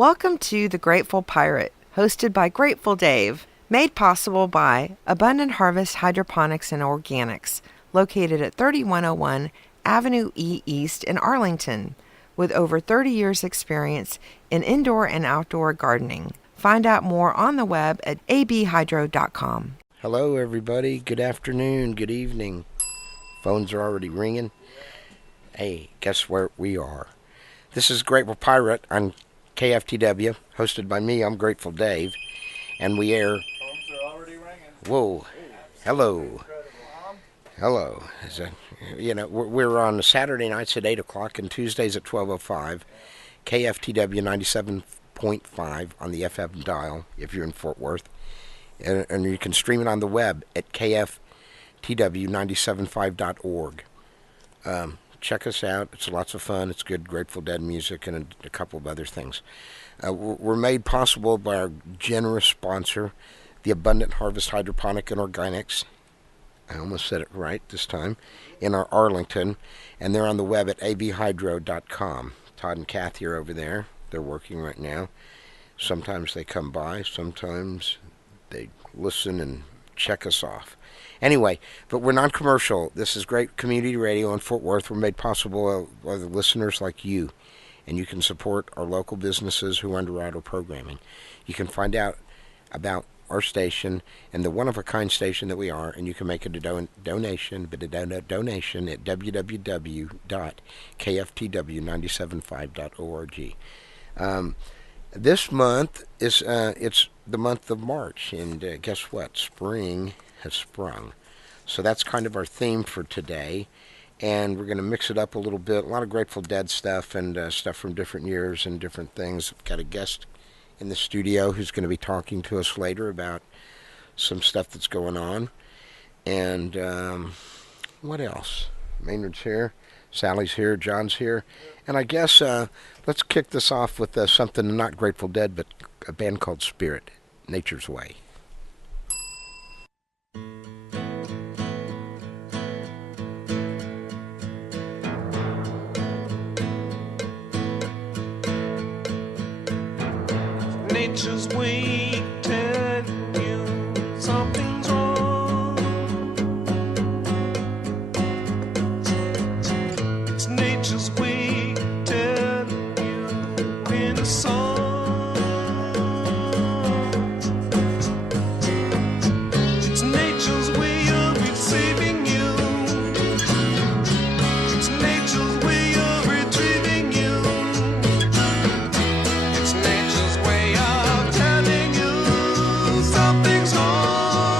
Welcome to The Grateful Pirate, hosted by Grateful Dave, made possible by Abundant Harvest Hydroponics and Organics, located at 3101 Avenue E East in Arlington, with over 30 years' experience in indoor and outdoor gardening. Find out more on the web at abhydro.com. Hello, everybody. Good afternoon. Good evening. Phones are already ringing. Hey, guess where we are? This is Grateful Pirate on KFTW, hosted by me. I'm Grateful Dave, and we air. Phones are already ringing. Whoa. Hello. Hello. We're on Saturday nights at 8 o'clock and Tuesdays at 12:05. KFTW 97.5 on the FM dial if you're in Fort Worth. And you can stream it on the web at kftw975.org. Check us out. It's lots of fun. It's good Grateful Dead music and a couple of other things. We're made possible by our generous sponsor, the Abundant Harvest Hydroponic and Organics. I almost said it right this time. In our Arlington. And they're on the web at abhydro.com. Todd and Kathy are over there. They're working right now. Sometimes they come by. Sometimes they listen and check us off. Anyway, but we're non-commercial. This is great community radio in Fort Worth. We're made possible by the listeners like you. And you can support our local businesses who underwrite our programming. You can find out about our station and the one-of-a-kind station that we are, and you can make a donation at www.kftw975.org. This month is it's the month of March, and guess what? Spring has sprung. So that's kind of our theme for today, and we're going to mix it up a little bit. A lot of Grateful Dead stuff and stuff from different years and different things. I've got a guest in the studio who's going to be talking to us later about some stuff that's going on. And what else? Maynard's here, Sally's here, John's here, and I guess let's kick this off with something not Grateful Dead, but a band called Spirit, Nature's Way. Nature's way telling you something's wrong. It's nature's way telling you in a song. It's nature's way of receiving you. It's nature's way of retrieving you. It's nature's way of something's wrong.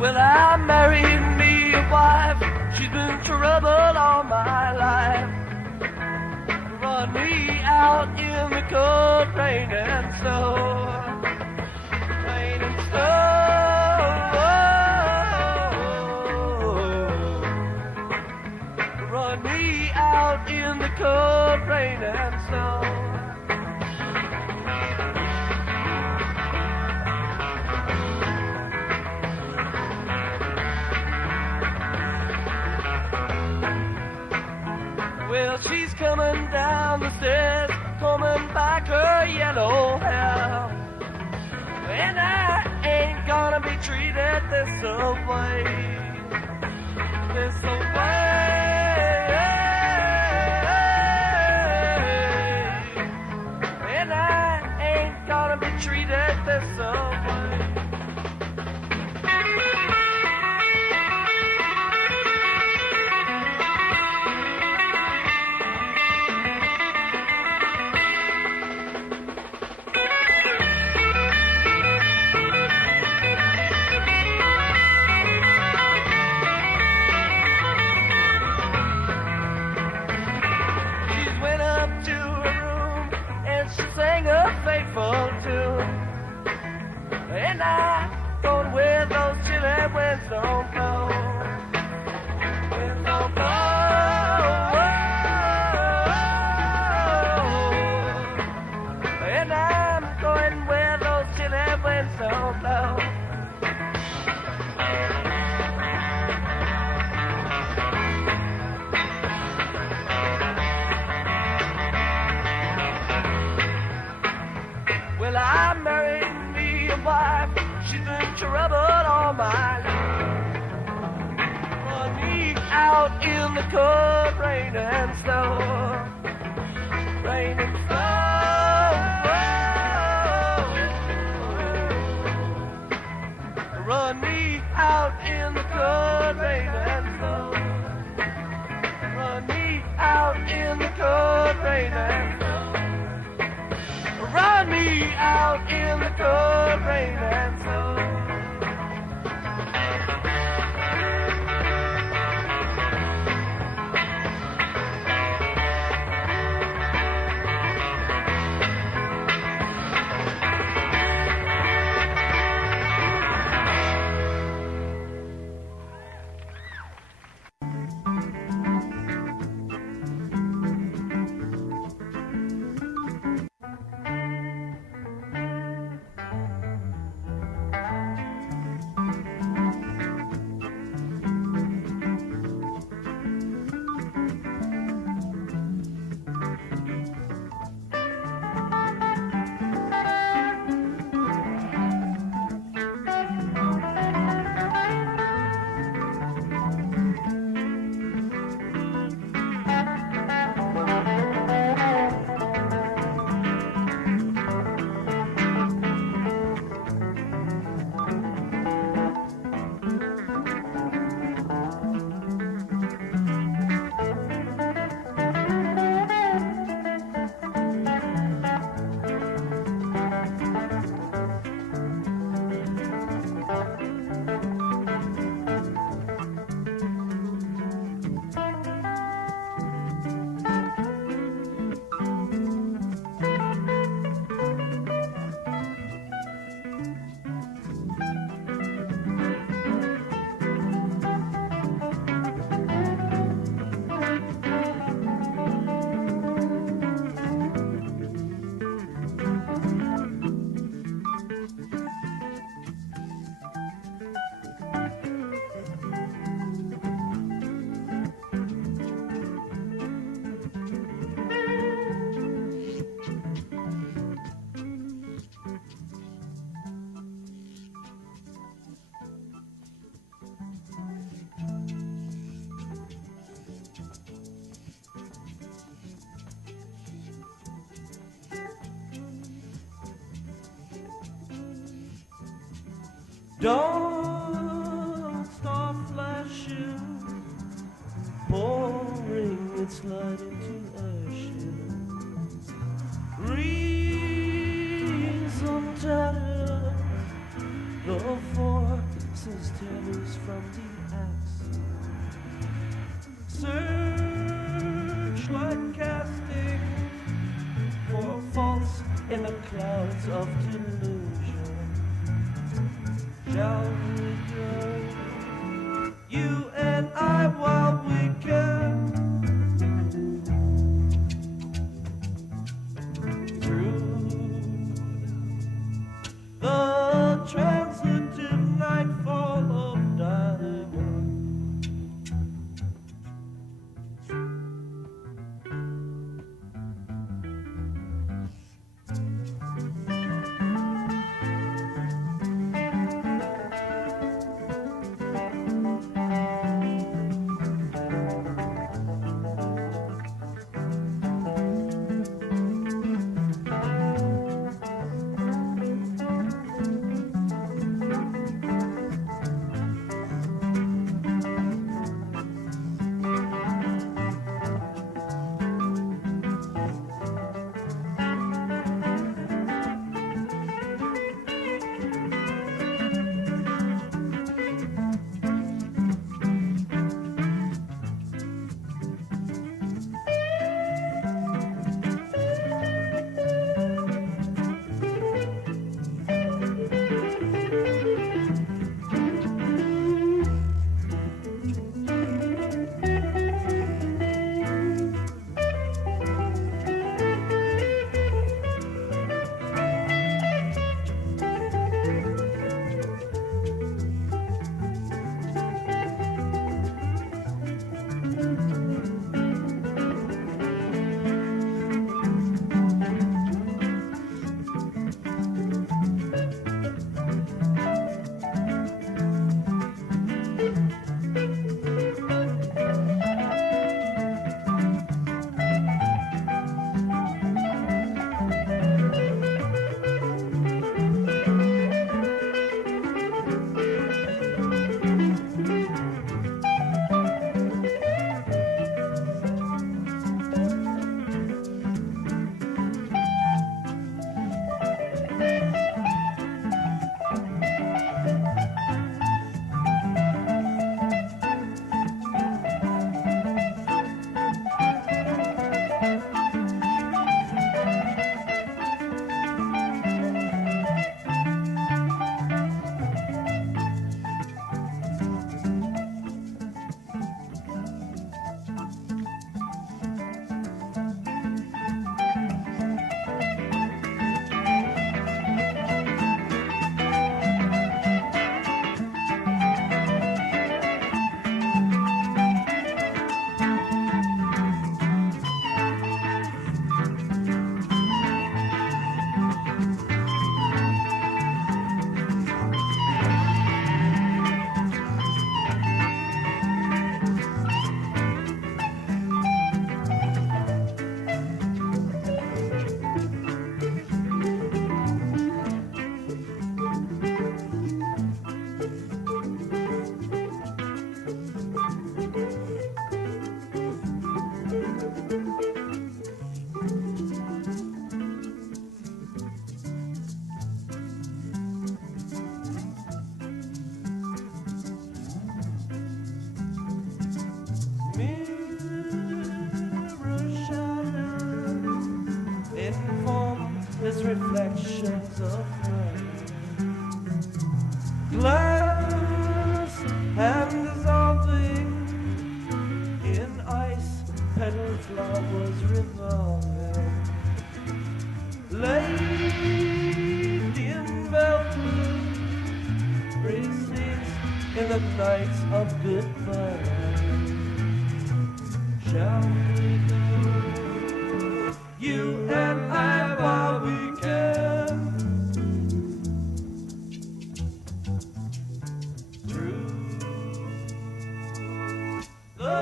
Well, I married me a wife. She's been trouble all my life. Run me out in the cold rain and snow. Rain and snow. Run me out in the cold rain and snow. Well, she's coming down the stairs, combing back her yellow hair. And I ain't gonna be treated this way. This way. And I ain't gonna be treated this way. And I'm going where those chilly winds don't blow. Winds don't blow. And I'm going where those chilly winds don't blow. Well, I married me a wife. She's been troubled all my life. Running out in the cold rain and snow. Rain and snow. Run me out in the cold rain and snow. Run me out in the cold rain and snow. Run me out in the cold rain and snow. Dawn star flashing, pouring its light into ashes. Rings untattered, the forces tears from the axe. Searchlight casting for faults in the clouds of delusion. Shall we go, you and I, while we can, through the transitive nightfall of diamond. mirror shadows inform his reflections of light. Glass and dissolving in ice, petal flowers revolving. Lady in velvet precedes in the nights of goodbye. Shall we go, you and I, while we can, through the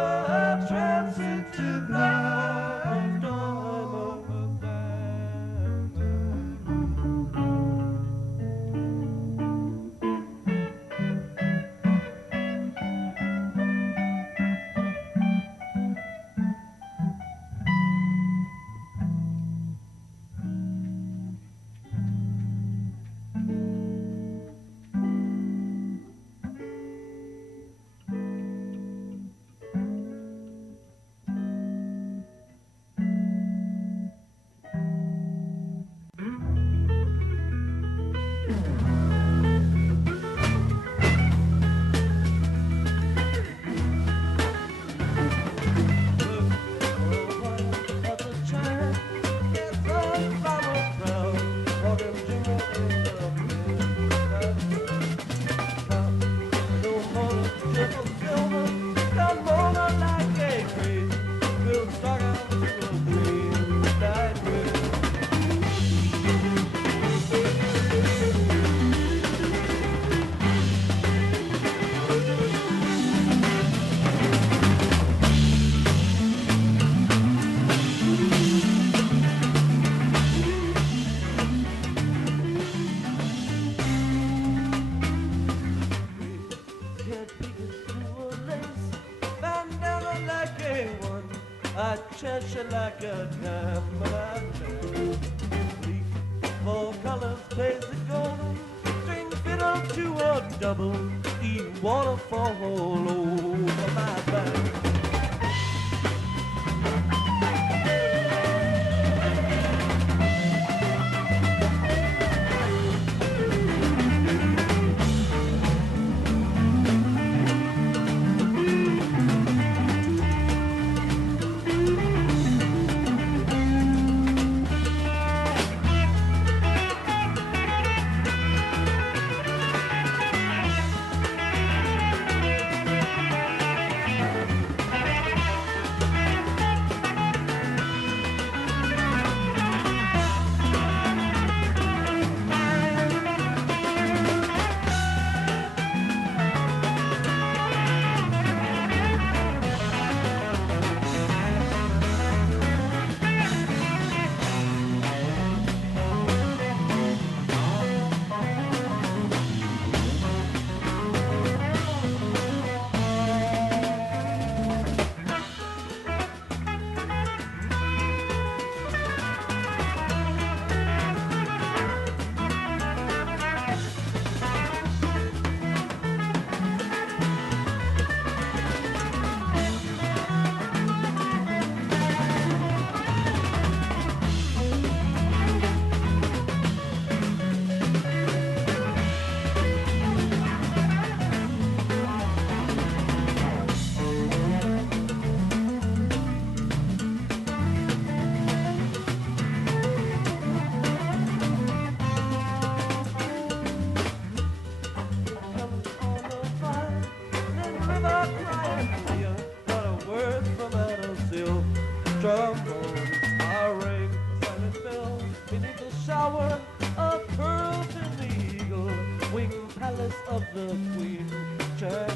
transitive lifetime of Cheshire like a diamond. Leaf for colors, plays the golden string fiddle to a double E waterfall over my back. Of the Queen Charlie.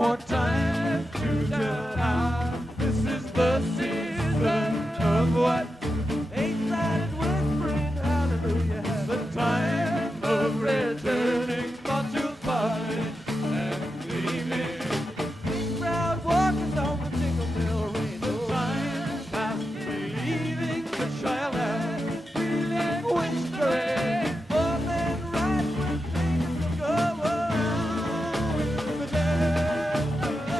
more time to tell how this is the season of what? Eight-sided whispering, hallelujah. The time of returning thoughts you'll find and leaving. Big crowd walking down the jingle bell ring. The time past believing the child has feeling whispering. Oh, then right when things will go around. The death of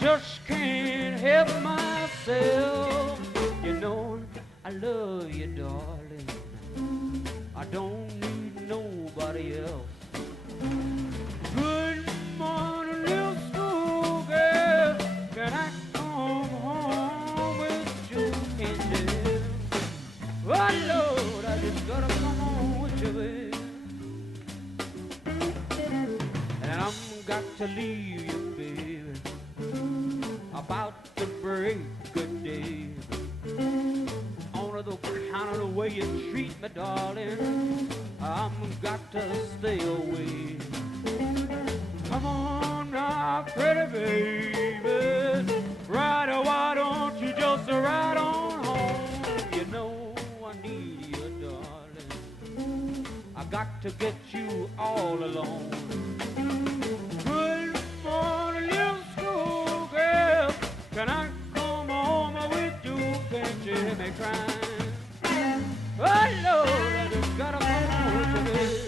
just can't help myself. You know I love you, darling. I don't need nobody else. Good morning, little school girl. Can I come home with you? Candy? Oh Lord, I just gotta come home with you, baby. And I'm got to leave you, baby, about to break a day. On the count of the way you treat me, darling, I'm got to stay away. Come on now, pretty baby, ride, why don't you just ride on home? You know I need you, darling. I got to get you all alone. Good morning, little school girl. Can I come home with you? Can't you hear me crying? Oh Lord, I just gotta come home with you, baby.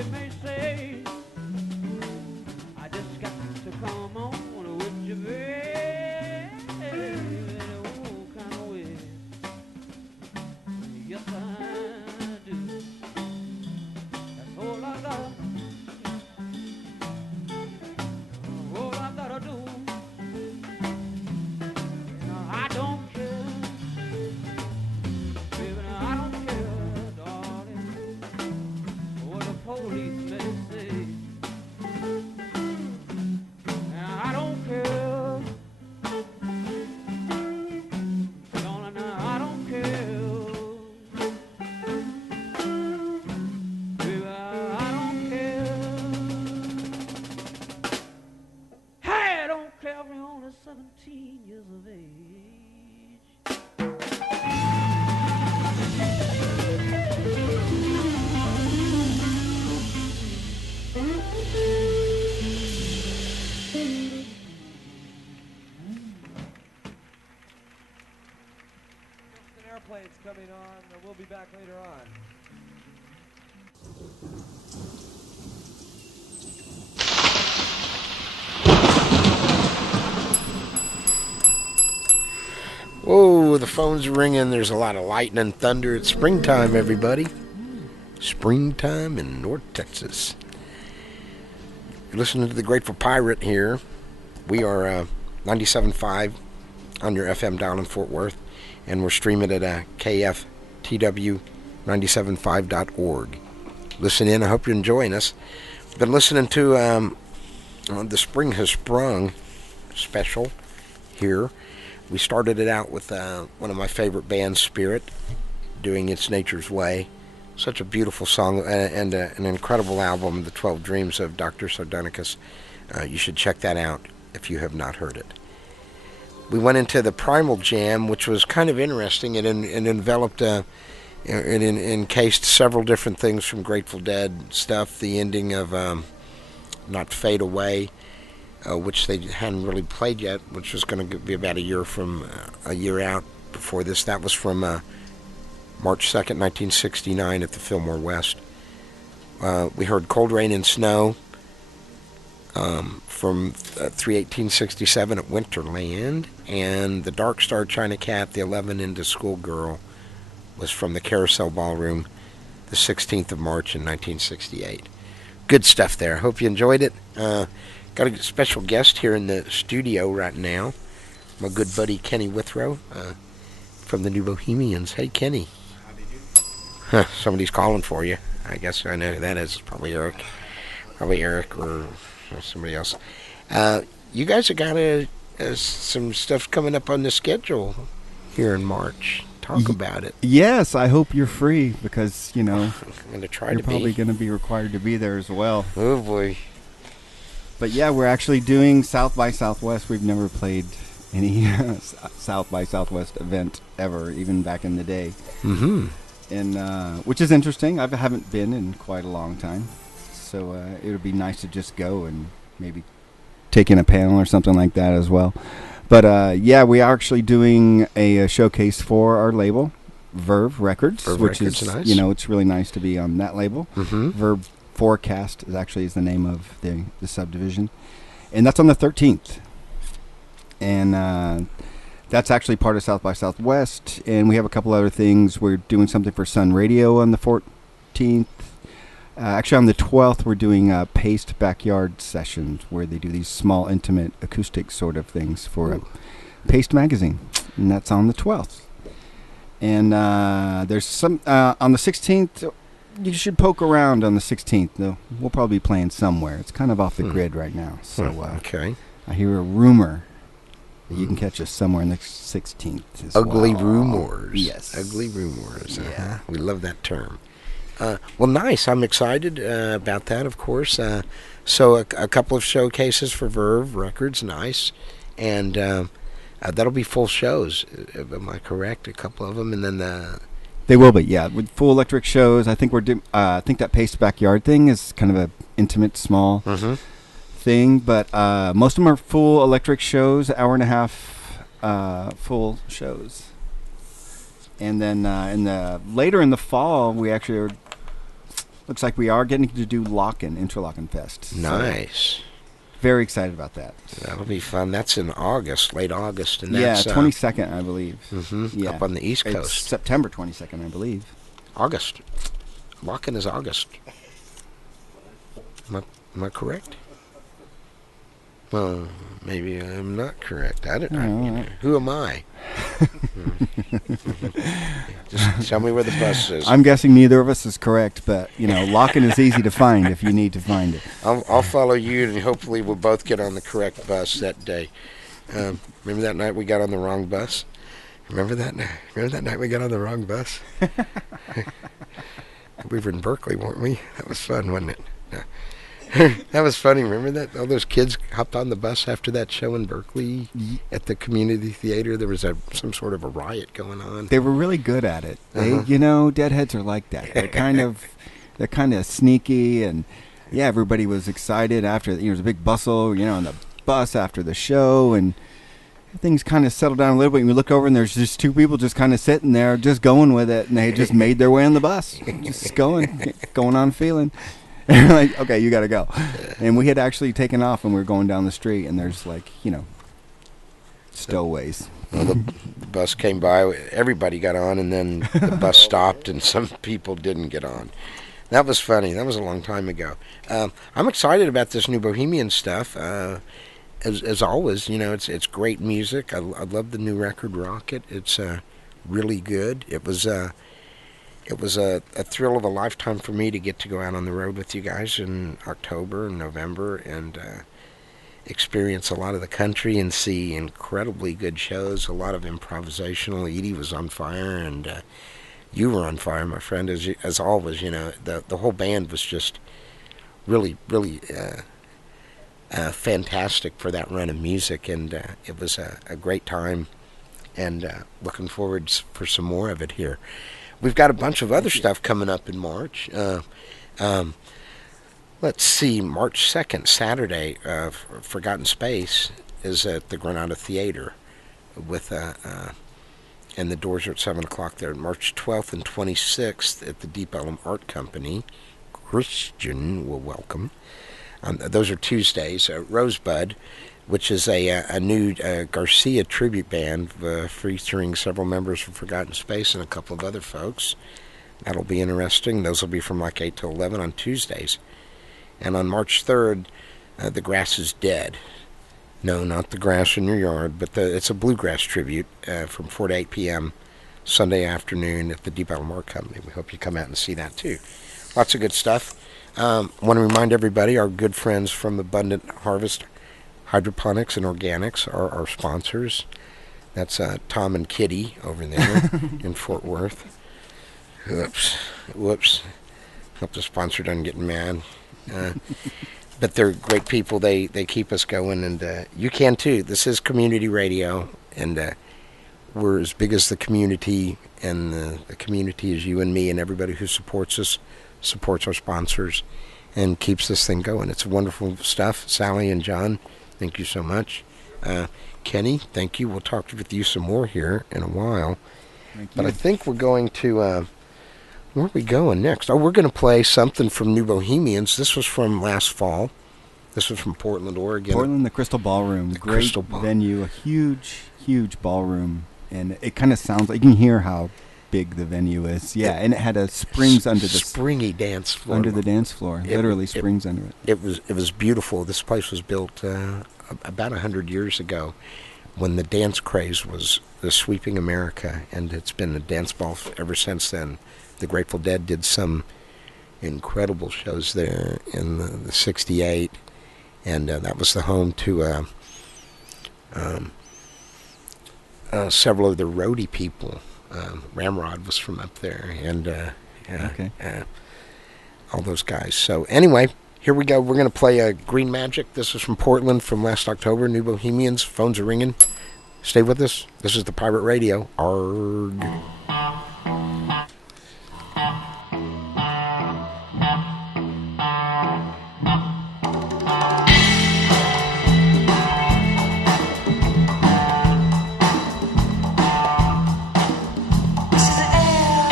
they may say. I just got to come on with you, baby, in a old kind of way. Yes, I do. That's all I got. All I gotta do. Now, I don't care. Baby, I don't care, darling, what the police may say. Now, I don't care. Darling, I don't care. Baby, I don't care. Hey, I don't care if you're only 17 years of age. An airplane's coming on, and we'll be back later on. Whoa, the phone's ringing. There's a lot of lightning and thunder. It's springtime, everybody. Springtime in North Texas. You're listening to the Grateful Pirate here. We are 97.5 on your FM dial in Fort Worth, and we're streaming at KFTW 975.org. Listen in. I hope you're enjoying us. Been listening to the Spring Has Sprung special here. We started it out with one of my favorite bands, Spirit, doing It's Nature's Way. Such a beautiful song and an incredible album, The 12 Dreams of Dr. Sardonicus. You should check that out if you have not heard it. We went into the Primal Jam, which was kind of interesting. It enveloped, it encased several different things from Grateful Dead stuff. The ending of Not Fade Away, which they hadn't really played yet, which was going to be about a year out before this. That was from March 2nd, 1969 at the Fillmore West. We heard Cold Rain and Snow from 3/18/67 at Winterland, and the Dark Star China Cat, the 11 into Schoolgirl, was from the Carousel Ballroom, the 16th of March in 1968. Good stuff there. Hope you enjoyed it. Got a special guest here in the studio right now, my good buddy Kenny Withrow from the new Bohemians. Hey, Kenny. Huh, somebody's calling for you. I guess I know who that is. Probably Eric. Probably Eric or somebody else. You guys have got some stuff coming up on the schedule here in March. Talk about it. Yes, I hope you're free because, you know, I'm going to try you're to be. probably going to be required to be there as well. Oh, boy. But yeah, we're actually doing South by Southwest. We've never played any South by Southwest event ever, even back in the day. Mm-hmm. And which is interesting. I haven't been in quite a long time. So it would be nice to just go and maybe take in a panel or something like that as well. But yeah, we are actually doing a showcase for our label, Verve Records, which is nice. You know, it's really nice to be on that label. Mm-hmm. Verve Forecast is the name of the subdivision, and that's on the 13th. And that's actually part of South by Southwest, and we have a couple other things. We're doing something for Sun Radio on the 14th. Actually, on the 12th, we're doing Paste Backyard Sessions, where they do these small, intimate, acoustic sort of things for Paste Magazine, and that's on the 12th. And there's some on the 16th. You should poke around on the 16th, though. We'll probably be playing somewhere. It's kind of off the grid right now. So okay. I hear a rumor that you can catch us somewhere on the 16th. Ugly rumors. Yes. Ugly rumors. Yeah. We love that term. Well, nice. I'm excited about that, of course. So a couple of showcases for Verve Records, nice. And that'll be full shows. Am I correct? A couple of them, and then they will be, yeah, with full electric shows. I think I think that Paste Backyard thing is kind of a intimate, small thing, but most of them are full electric shows, hour and a half full shows. And then later in the fall, we actually are looks like we are getting to do Interlochen Fest. Nice. So, very excited about that. That'll be fun. That's in August, late August. And Yeah, that's, 22nd, I believe. Yeah. Up on the East Coast. It's September 22nd, I believe. August. Lock-in is August. Am I correct? Well, maybe I'm not correct. I don't know. Who am I? Just tell me where the bus is. I'm guessing neither of us is correct, but, Lock-in is easy to find if you need to find it. I'll follow you, and hopefully we'll both get on the correct bus that day. Remember that night we got on the wrong bus? Remember that night we got on the wrong bus? We were in Berkeley, weren't we? That was fun, wasn't it? That was funny. Remember that? All those kids hopped on the bus after that show in Berkeley at the community theater. There was some sort of a riot going on. They were really good at it. Deadheads are like that. They're kind of sneaky, and everybody was excited after. There was a big bustle, on the bus after the show, and things kind of settled down a little bit. And we look over, and there's just two people just kind of sitting there, just going with it, and they just made their way on the bus, just going on feeling. Like, okay, you got to go. And we had actually taken off, and we were going down the street, and there's stowaways. Well, the bus came by, everybody got on, and then the bus stopped, and some people didn't get on. That was funny. That was a long time ago. I'm excited about this new Bohemian stuff. As always, it's great music. I love the new record, Rocket. It's really good. It was a thrill of a lifetime for me to get to go out on the road with you guys in October and November and experience a lot of the country and see incredibly good shows, a lot of improvisational. Edie was on fire, and you were on fire, my friend, as always. The whole band was just really, really fantastic for that run of music, and it was a great time, and looking forward for some more of it here. We've got a bunch of other stuff coming up in March. Let's see, March 2nd, Saturday, Forgotten Space is at the Granada Theater with and the doors are at 7 o'clock there. March 12th and 26th at the Deep Ellum Art Company. Christian will welcome. Those are Tuesdays. Rosebud, which is a new Garcia tribute band featuring several members from Forgotten Space and a couple of other folks. That'll be interesting. Those will be from like 8 to 11 on Tuesdays. And on March 3rd, The Grass is Dead. No, not the grass in your yard, but it's a bluegrass tribute from 4 to 8 p.m. Sunday afternoon at the Deep Ellum Art Company. We hope you come out and see that too. Lots of good stuff. Want to remind everybody, our good friends from Abundant Harvest Hydroponics and Organics are our sponsors. That's Tom and Kitty over there in Fort Worth. Whoops. Hope the sponsor doesn't get mad. But they're great people. They keep us going, and you can too. This is community radio, and we're as big as the community, and the community is you and me, and everybody who supports us, supports our sponsors, and keeps this thing going. It's wonderful stuff. Sally and John, thank you so much. Kenny, thank you. We'll talk with you some more here in a while. But I think we're going to... where are we going next? Oh, we're going to play something from New Bohemians. This was from last fall. This was from Portland, Oregon. Portland, the Crystal Ballroom. Great venue, a huge, huge ballroom. And it kind of sounds like, you can hear how big the venue is. Yeah, and it had a springs under the... Springy dance floor. Under the dance floor. Literally springs under it. It was beautiful. This place was built about 100 years ago when the dance craze was sweeping America. And it's been a dance ball ever since then. The Grateful Dead did some incredible shows there in the 68, and that was the home to several of the roadie people. Ramrod was from up there, and all those guys. So anyway, here we go. We're going to play Green Magic. This is from Portland from last October, New Bohemians. Phones are ringing. Stay with us. This is the Pirate Radio. Arg. It's in the air,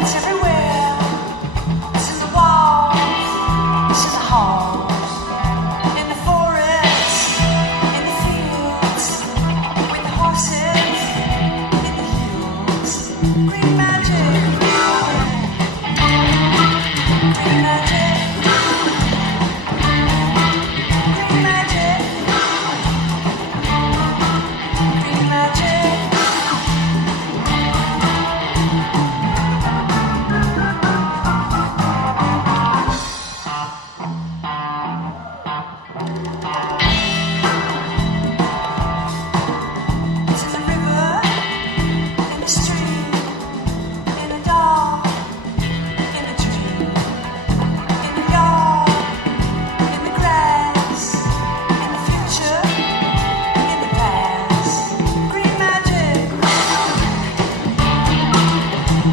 it's everywhere, it's in the water.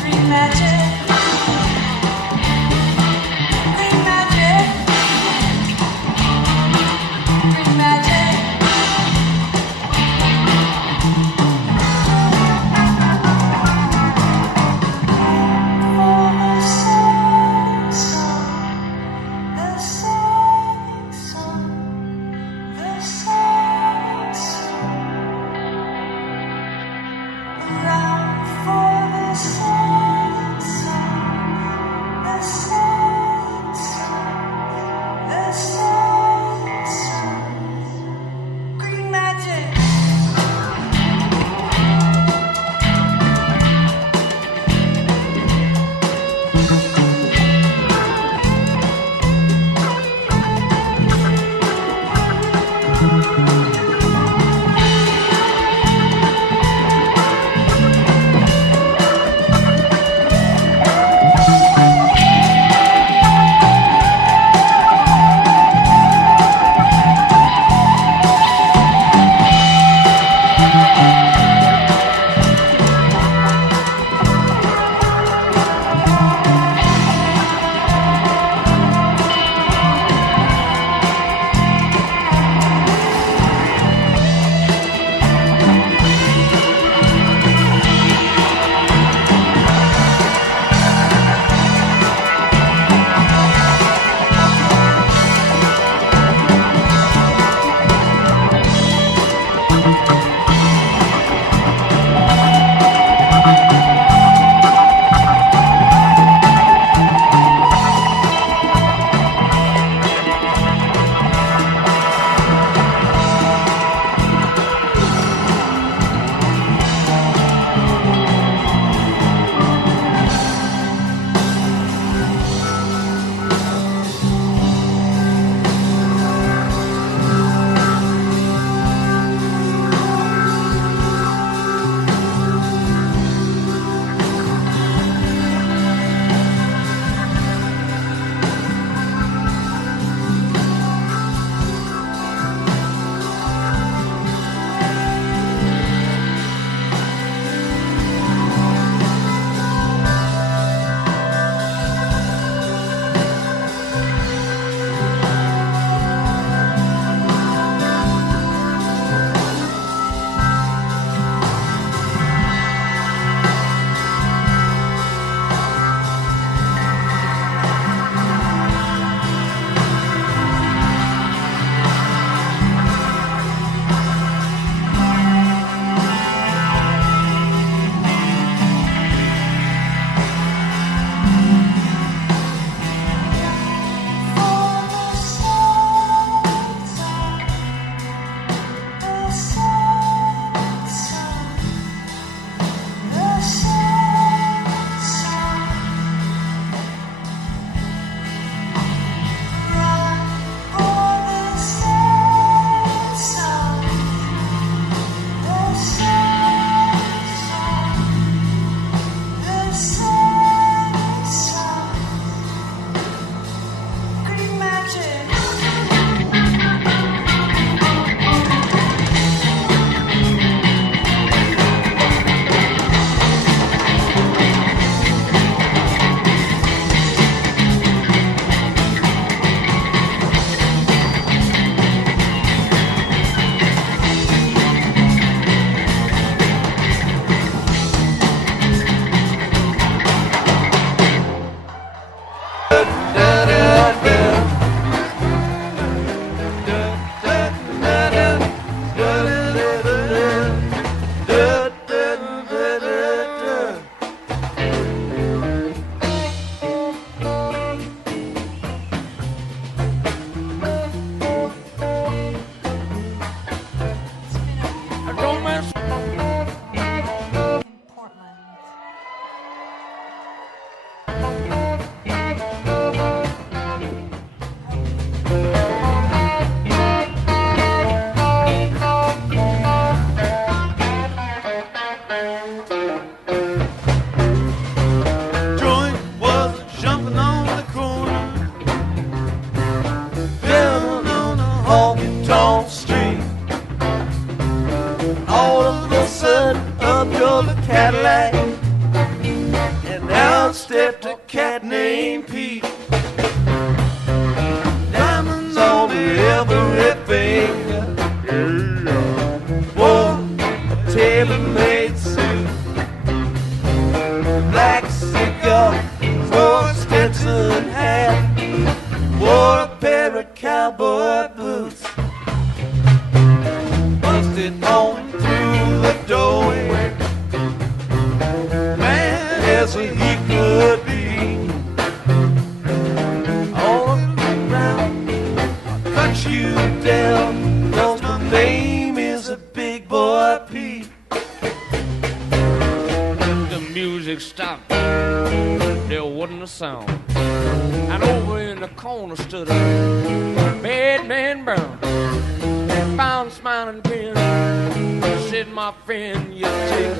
Green magic. honky-tonk street. All of a sudden, up drove a Cadillac, and out stepped a cat named Pete. Diamonds on every finger, wore a tailor-made suit, black cigar, wore a Stetson hat, wore a pair of cowboy boots, busted on through the doorway, man as he could be. All around, cut you down, 'cause my name is a Big Boy Pete. The music stopped. There wasn't a sound. And over in the corner stood a bad man Brown. Found smiling grin. Said, my friend, you take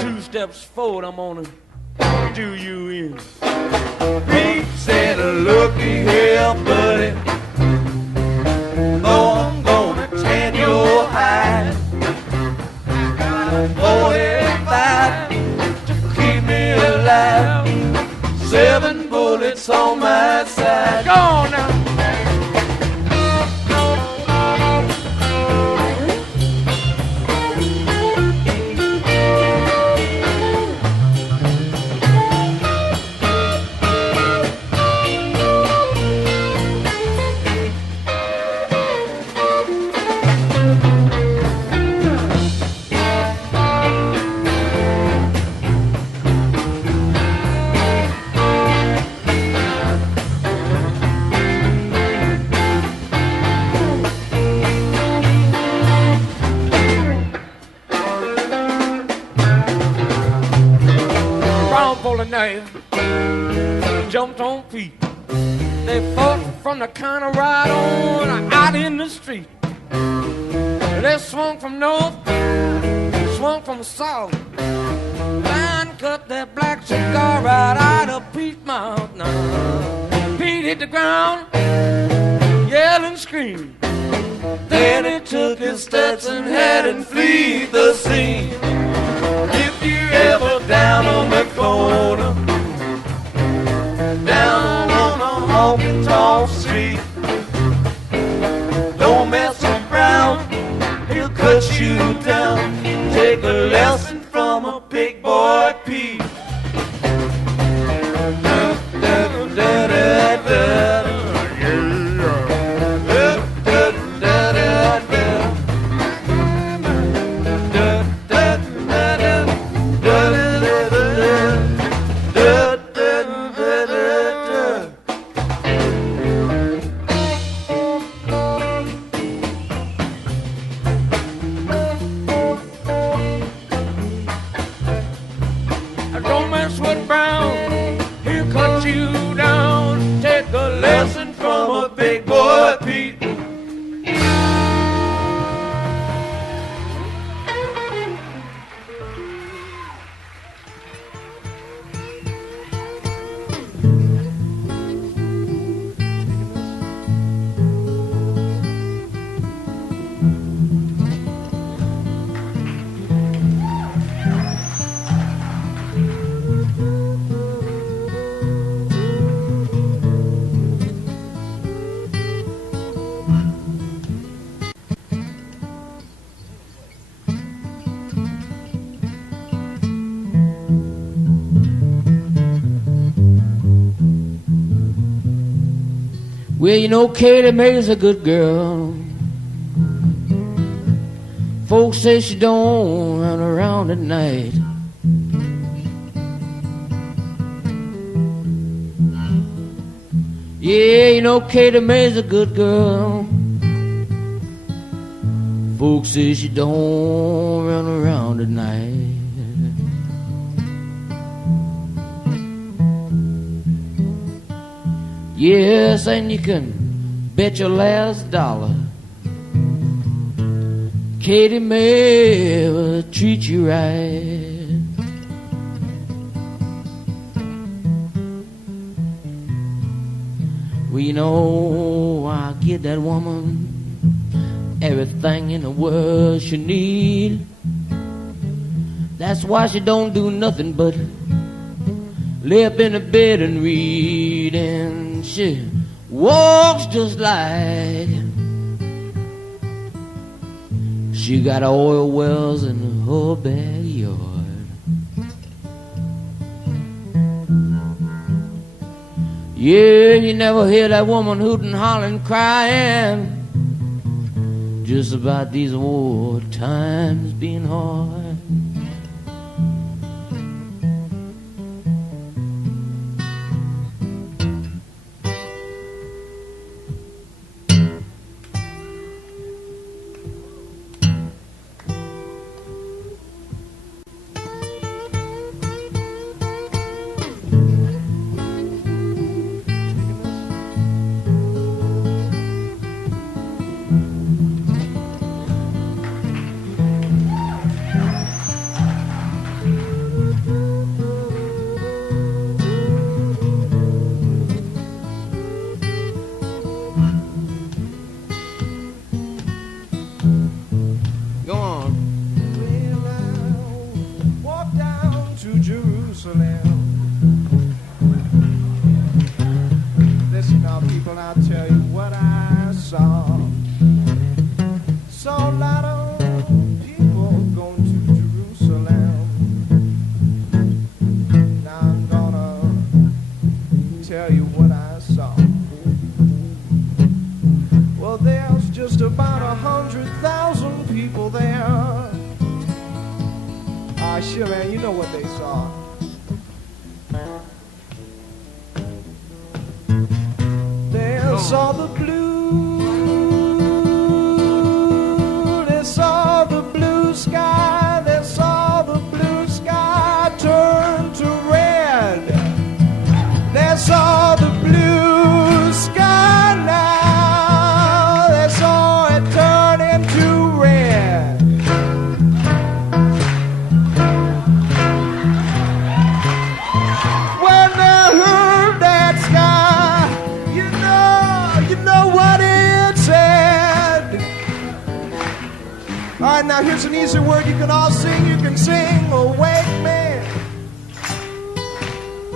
2 steps forward, I'm gonna do you in. Pete said, looky here, buddy, oh, I'm gonna tan your hide. 45 to keep me alive, 7 bullets on my side. Go on now. Knife, jumped on feet. They fought from the counter right on out in the street. They swung from north, swung from south. Line cut that black cigar right out of Pete's mouth. Now Pete hit the ground, yelled and screamed. Then he took his Stetson hat and fled the scene. If you ever down on the corner, down on a honky-tonk street, don't mess around, he'll cut you down. Take a lesson from a Big Boy Pete. Well, you know, Katie Mae's a good girl. Folks say she don't run around at night. Yeah, you know, Katie Mae's a good girl. Folks say she don't run around at night. Yes, and you can bet your last dollar Katie Mae will treat you right. Well, you know, I give that woman everything in the world she need. That's why she don't do nothing but lay up in the bed and read, and she walks just like she got oil wells in her backyard. Yeah, you never hear that woman hooting, hollering, crying just about these war times being hard. Now here's an easy word you can all sing. You can sing, oh, wake me,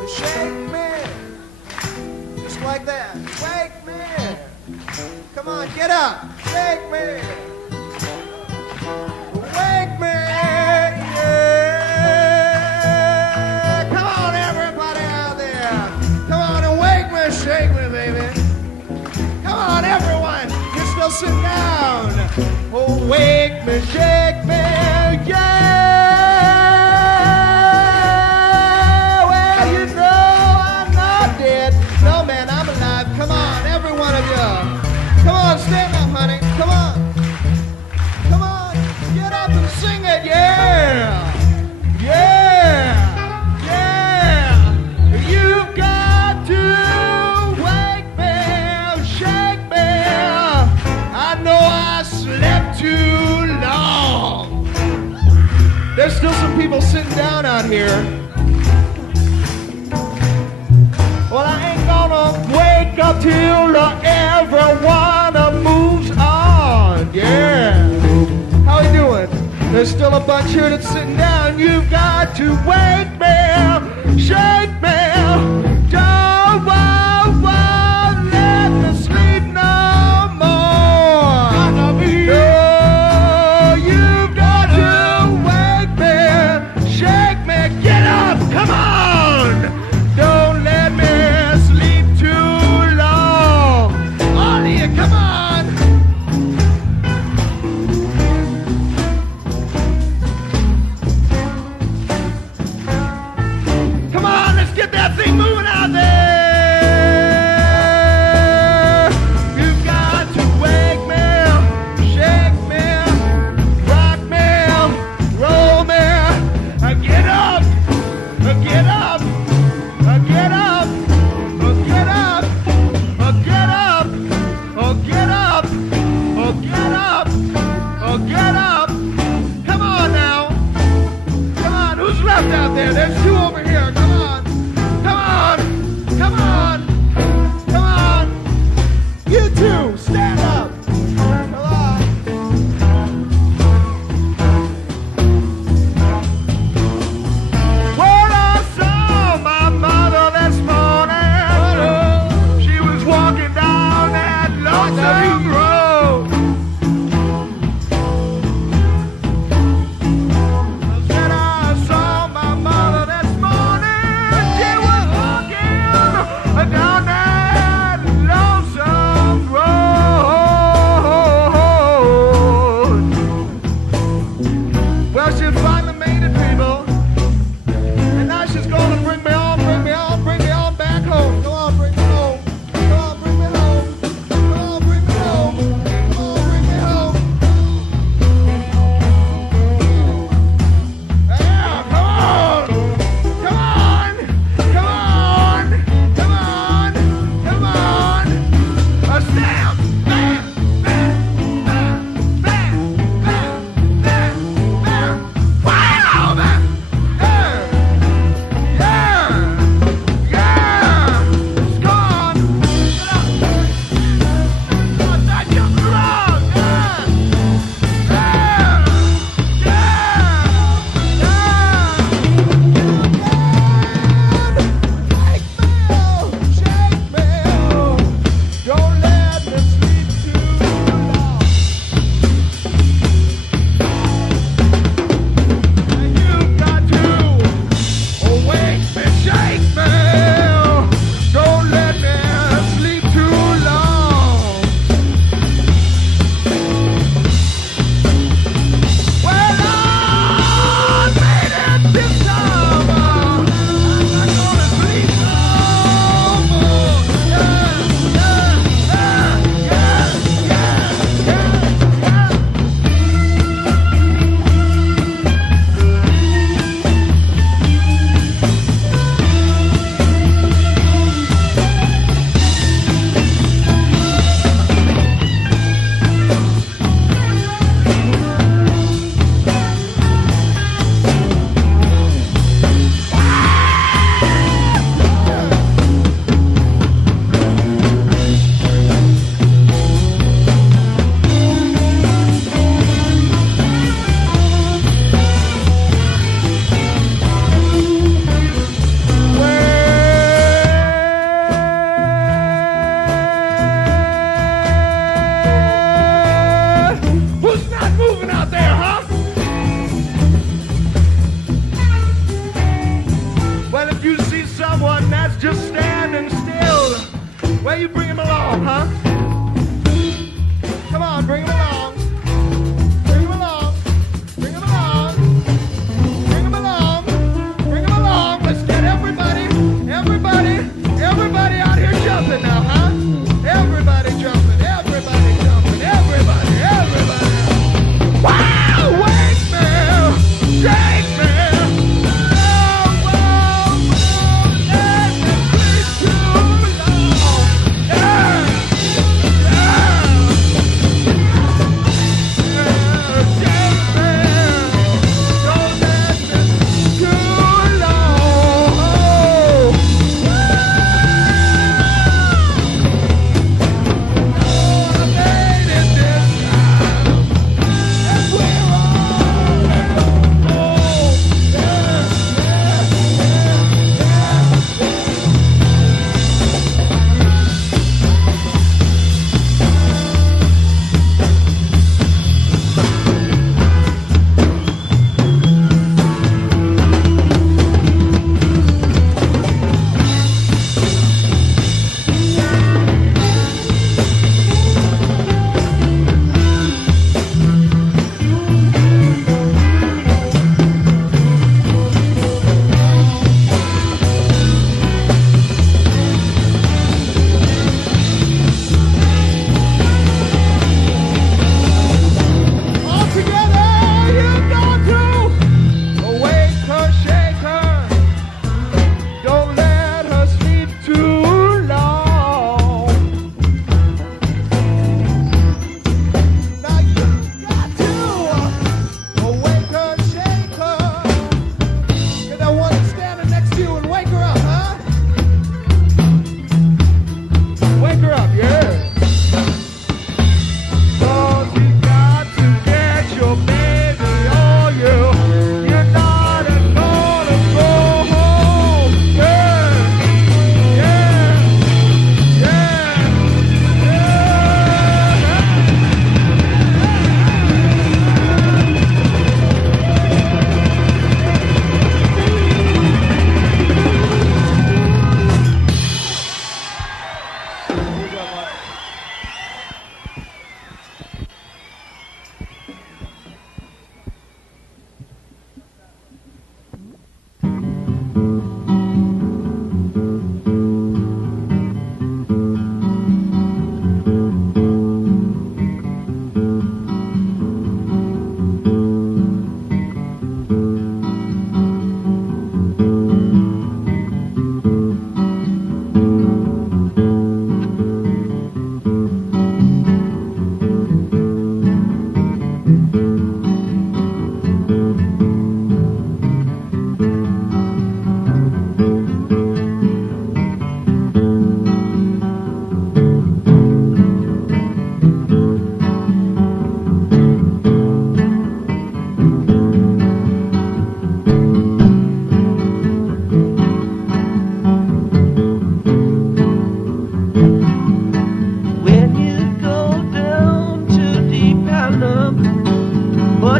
shake me, just like that. Wake me, come on, get up, shake me, wake me, yeah. Come on, everybody out there, come on and wake me, shake me, baby. Come on, everyone, you're still sitting down. Oh, wake me, shake me, yeah. Well, you know I'm not dead. No, man, I'm alive. Come on, every one of you. Come on, stand up, honey. Come on. Come on, get up and sing it, yeah. Yeah, yeah. You've got to wake me, shake me. I know I slept too long. There's still some people sitting down out here. Well, I ain't gonna wake up till everyone moves on. Yeah. How we doing? There's still a bunch here that's sitting down. You've got to wake me, shake me. Don't let me sleep no more. Oh, you've got to wake me, shake me. Get up, come on. Don't let me sleep too long. All of you, come on. Come on, let's get that thing moving out there. You've got to wake me, shake me, rock me, roll me. Get up, get up, get up, get up, get up, get up, get up, get up. Come on now. Come on, who's left out there? There's two over here. Come on. Come on. Come on. Come on. You two, stand up. Come on.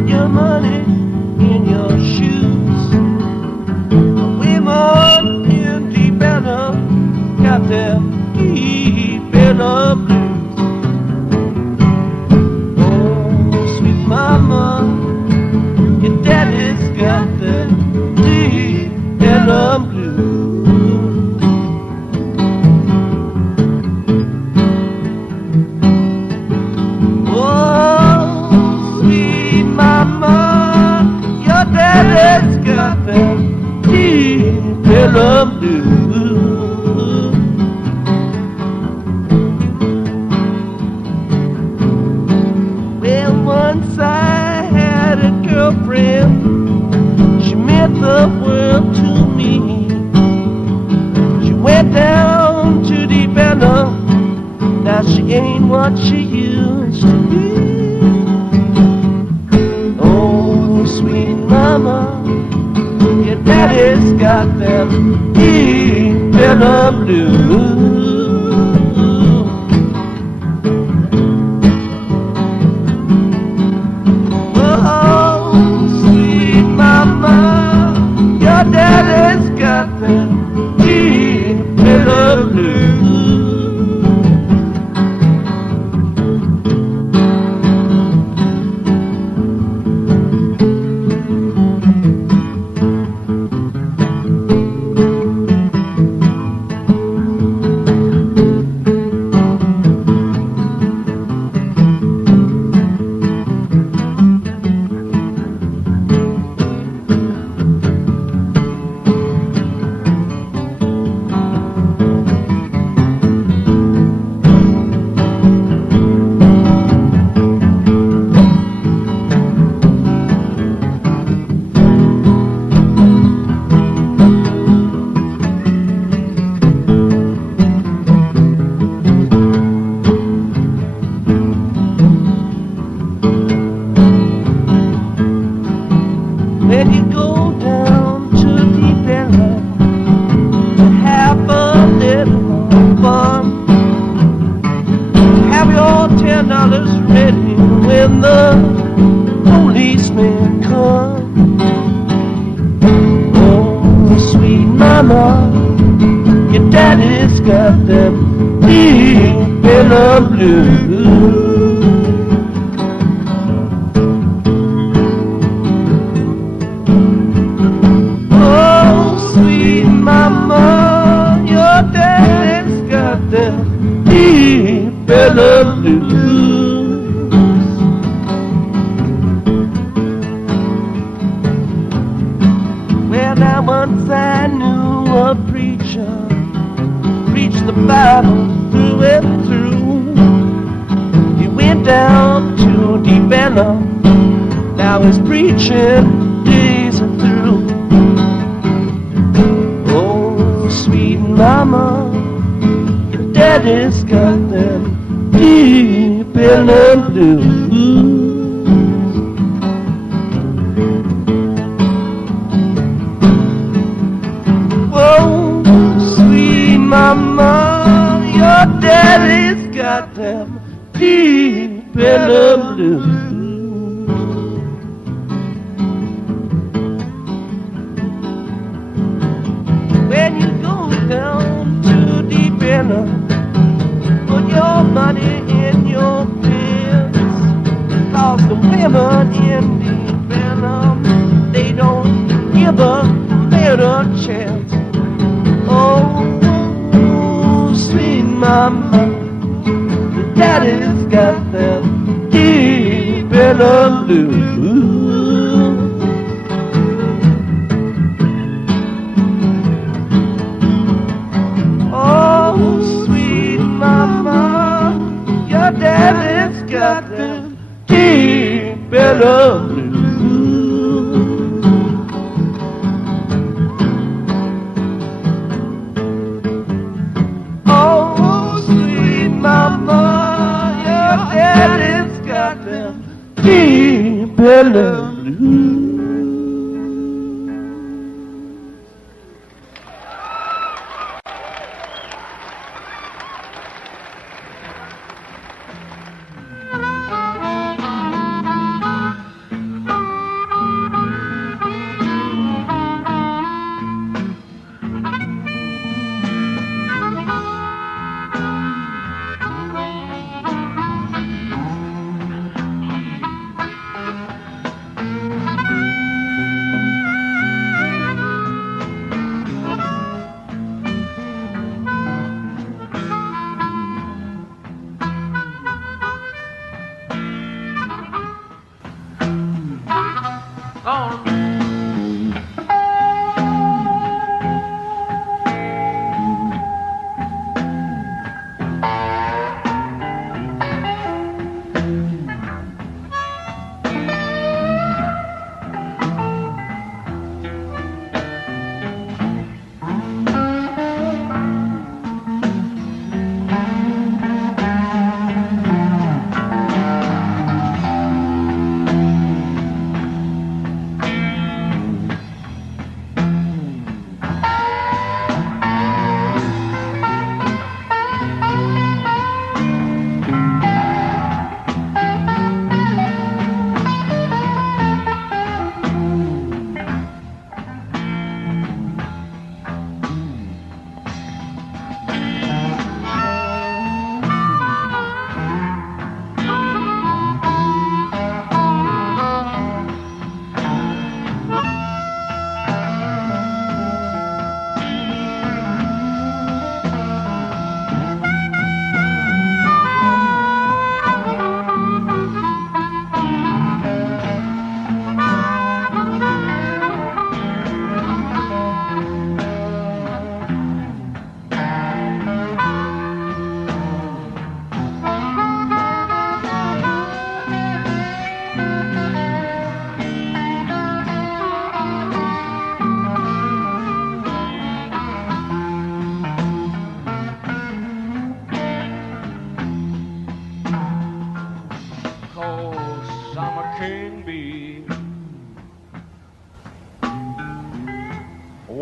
got your money in your shoes. Women in deep enough got their deep enough blues. Oh, sweet mama, your daddy's got the deep enough blues. Oh, sweet mama, your daddy's got the deep enough blues. Well, once I had a girlfriend, she meant the world to me. She went down to deep enough, now she ain't what she used to be. Oh, sweet mama, your daddy's got them deep enough blues. Oh, sweet mama, your daddy's got them deep enough blues. When you go down to deep enough to have a little more fun, have your $10 ready when the policeman comes. Oh, sweet mama, your daddy's got them deep enough blues. Mama, your daddy's got them deep enough blues. Well, now once I knew a preacher preached the Bible through and through. He went down to deep enough, now his preaching days are through. Sweet mama, your daddy's got them deep in the blues. Whoa, sweet mama, your daddy's got them deep in the blues. When you go down too deep enough, put your money in your pants. Cause the women in deep enough, they don't give a little chance. Oh, sweet mama, the daddy's got them deep in the blues. Oh, sweet mama, your daddy's got them deep in the blues. Oh, sweet mama, your daddy's got them deep in the blues.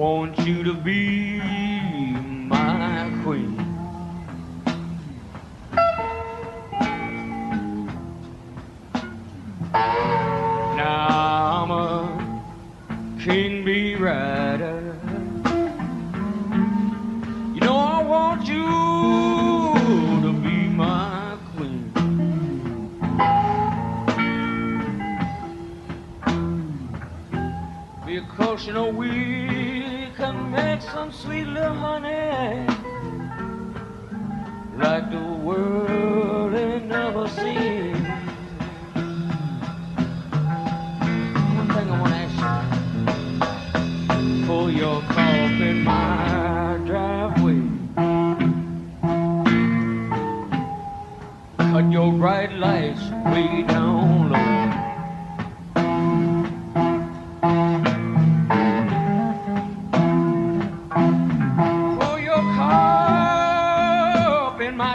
want you to be my queen. Now I'm a king bee rider. You know I want you to be my queen. Because you know we can make some sweet little honey like the world ain't never seen. One thing I want to ask you, pull your car up in my driveway, cut your bright lights way down low.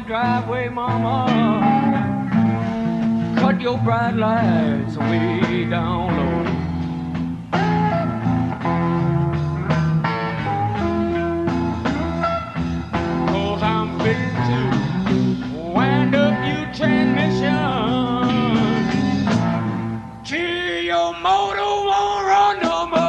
Driveway, mama, cut your bright lights way down low. Cause I'm fit to wind up your transmission till your motor won't run no more.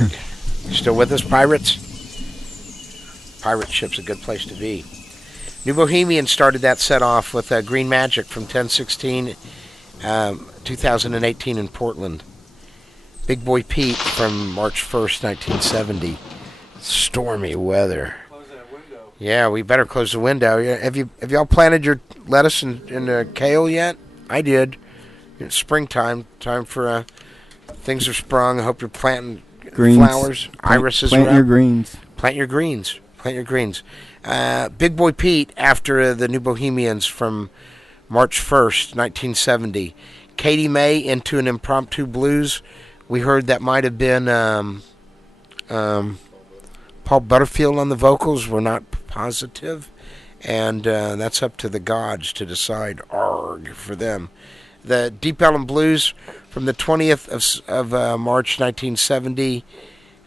Arg. Still with us, pirates? Pirate ship's a good place to be. New Bohemians started that set off with Green Magic from 10/16, 2018 in Portland. Big Boy Pete from March 1st, 1970. Stormy weather. Close that window. Yeah, we better close the window. Yeah, have y'all planted your lettuce and kale yet? I did. It's springtime. Time for things are sprung. I hope you're planting Greens. flowers. Irises Plant are your out. greens. Plant your greens. Plant your greens. Big Boy Pete after the New Bohemians from March 1st, 1970. Katie May into an impromptu blues. We heard that might have been Paul Butterfield on the vocals. We're not positive. And that's up to the gods to decide. Arg for them. The Deep Ellum Blues from the 20th of March 1970.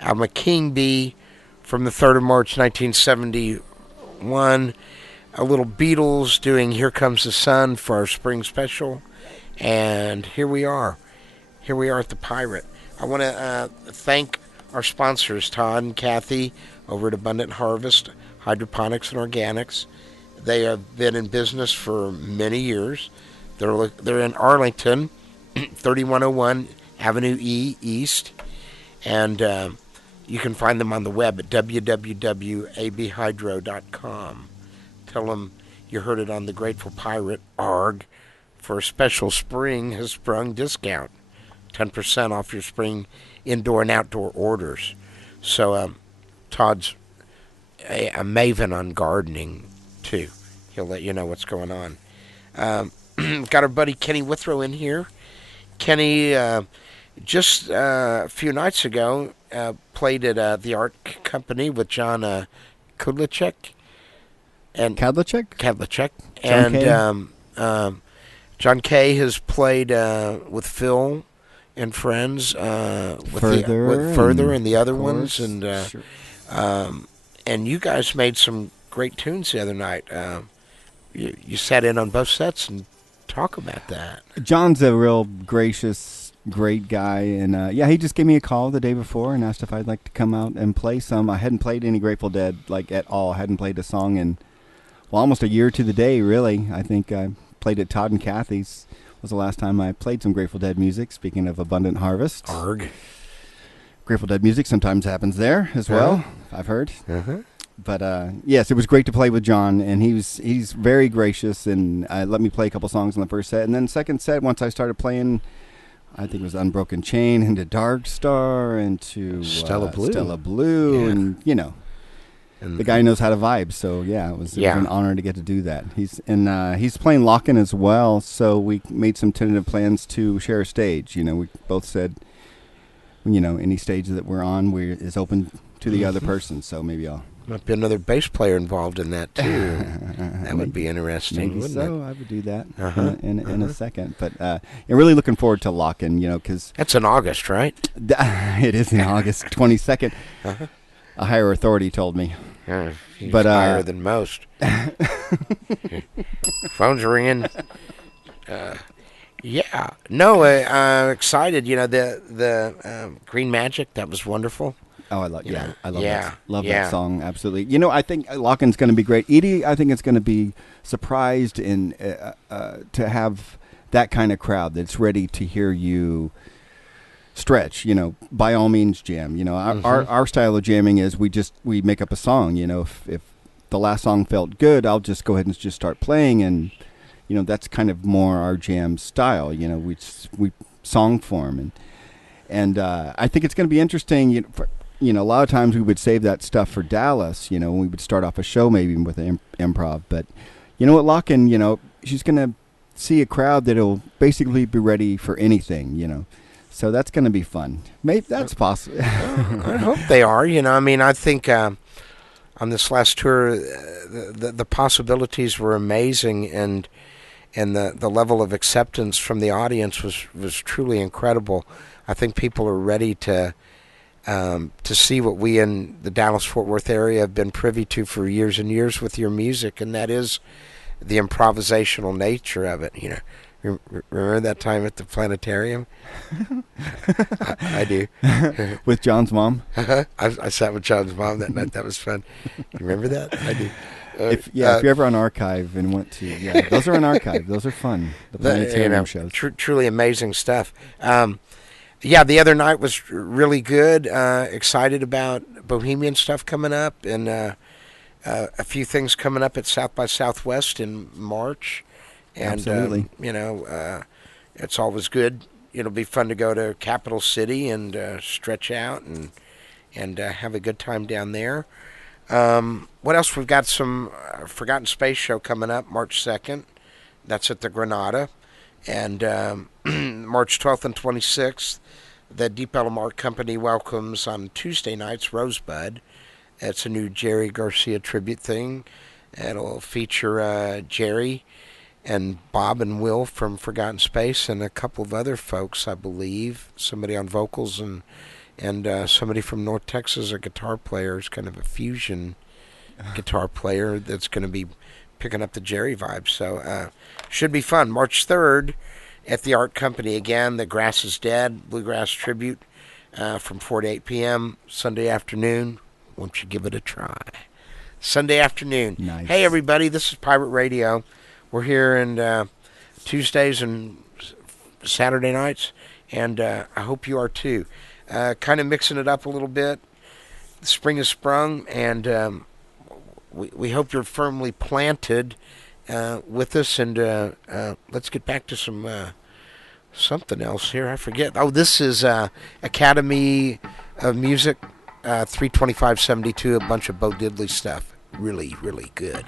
Alma King Bee from the 3rd of March 1971. A little Beatles doing Here Comes the Sun for our spring special. And here we are. Here we are at the Pirate. I want to thank our sponsors, Todd and Kathy over at Abundant Harvest, Hydroponics and Organics. They have been in business for many years. They're in Arlington, 3101 Avenue E East, and you can find them on the web at www.abhydro.com. Tell them you heard it on the Grateful Pirate, ARG, for a special Spring Has Sprung discount. 10% off your spring indoor and outdoor orders. So Todd's a maven on gardening, too. He'll let you know what's going on. Got our buddy Kenny Withrow in here. Kenny, just a few nights ago, played at the Art Company with John Kudlicek. And Kadlicek? And John Kay has played with Phil and friends, with Further and the other ones. And sure. And you guys made some great tunes the other night. You sat in on both sets and talk about that. John's a real gracious, great guy, and he just gave me a call the day before and asked if I'd like to come out and play some. I hadn't played any Grateful Dead at all. I hadn't played a song in almost a year to the day, really. I think I played at Todd and Kathy's. Was the last time I played some Grateful Dead music. Speaking of Abundant Harvest, Arg. Grateful Dead music sometimes happens there as well. I've heard. Uh-huh. But yes, it was great to play with John, and he's very gracious, and let me play a couple songs in the first set, and then second set, once I started playing, I think it was Unbroken Chain, into Dark Star, into Stella Blue, yeah. and the guy knows how to vibe. So yeah, it was an honor to get to do that. He's playing Lock-In as well, so we made some tentative plans to share a stage. We both said, any stage that we're on is open to the other person. So maybe might be another bass player involved in that too. That would be interesting, maybe wouldn't so. it? I would do that in a second. But I'm really looking forward to Lock-In, because that's in August, right? It is in August 22nd. A higher authority told me. He's but higher than most. Phone's ringing. I'm excited. The Green Magic, that was wonderful. Oh, I love Yeah. that song, absolutely. I think Lock-In's going to be great. Edie, I think it's going to be surprised in to have that kind of crowd that's ready to hear you stretch. By all means, jam. Our style of jamming is we make up a song. If the last song felt good, I'll just go ahead and just start playing, and that's kind of more our jam style. We song form, and I think it's going to be interesting. A lot of times we would save that stuff for Dallas, we would start off a show maybe with improv. But you know what, Lock-In, she's going to see a crowd that'll basically be ready for anything, So that's going to be fun. Maybe that's possible. I hope they are. I think on this last tour, the possibilities were amazing, and the level of acceptance from the audience was truly incredible. I think people are ready to see what we in the Dallas-Fort Worth area have been privy to for years and years with your music, and that is the improvisational nature of it. Remember that time at the planetarium? I do. With John's mom? I sat with John's mom that night. That was fun. You remember that? I do. If you're ever on Archive and want to, those are on Archive. Those are fun. The planetarium shows. Truly amazing stuff. The other night was really good. Excited about Bohemian stuff coming up, and a few things coming up at South by Southwest in March. And, Absolutely. It's always good. It'll be fun to go to Capital City and stretch out and have a good time down there. What else? We've got some Forgotten Space show coming up March 2nd. That's at the Granada. And March 12th and 26th, the Deep Ellum Art Company welcomes on Tuesday nights Rosebud. It's a new Jerry Garcia tribute thing. It'll feature Jerry and Bob and Will from Forgotten Space and a couple of other folks, I believe. Somebody on vocals and somebody from North Texas, a guitar player, is kind of a fusion guitar player that's going to be picking up the Jerry vibe. So should be fun. March 3rd at the Art Company again, The Grass is Dead Bluegrass Tribute from 4 to 8 p.m. Sunday afternoon. Won't you give it a try? Sunday afternoon. Nice. Hey, everybody, this is Pirate Radio. We're here on Tuesdays and Saturday nights, and I hope you are too. Kind of mixing it up a little bit. The spring has sprung, and we hope you're firmly planted with us. And let's get back to some something else here. I forget. Oh, this is Academy of Music 32572, a bunch of Bo Diddley stuff. Really, really good.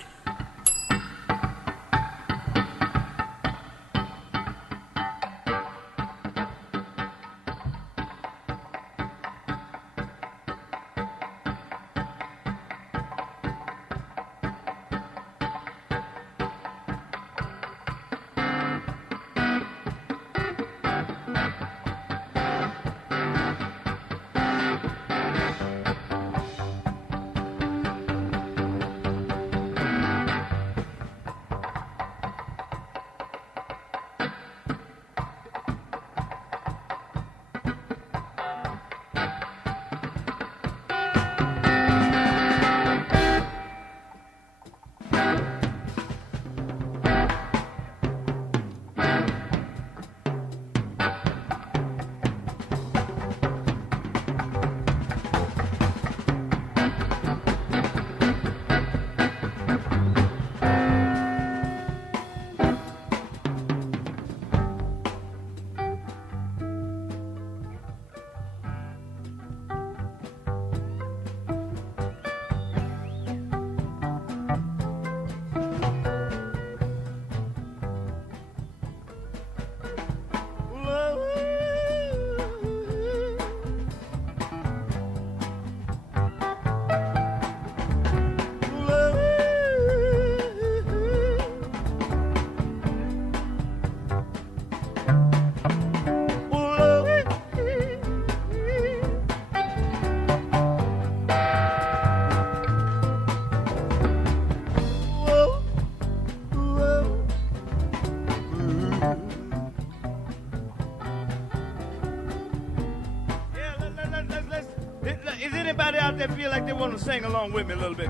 Feel like they want to sing along with me a little bit.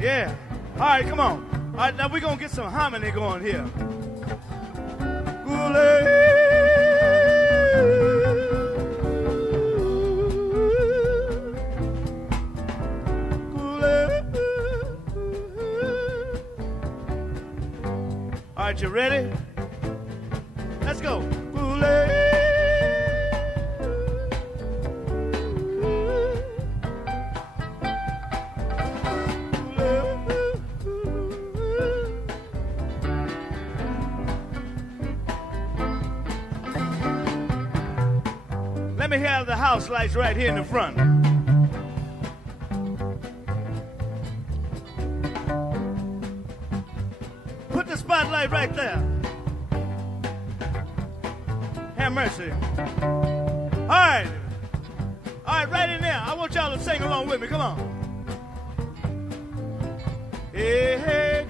Yeah. All right, come on. All right, now we're going to get some harmony going here. All right, you ready? Let's go. Let me have the house lights right here in the front. Put the spotlight right there. Have mercy. All right, right in there. I want y'all to sing along with me. Come on. Hey, hey,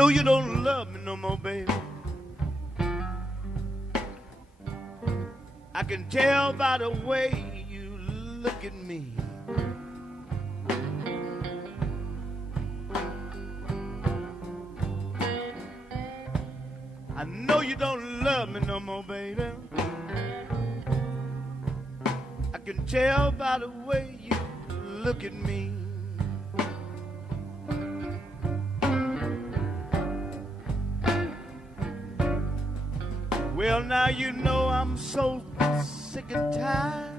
know you don't love me no more, baby. I can tell by the way you look at me. I know you don't love me no more, baby. I can tell by the way you look at me. Well, now you know I'm so sick and tired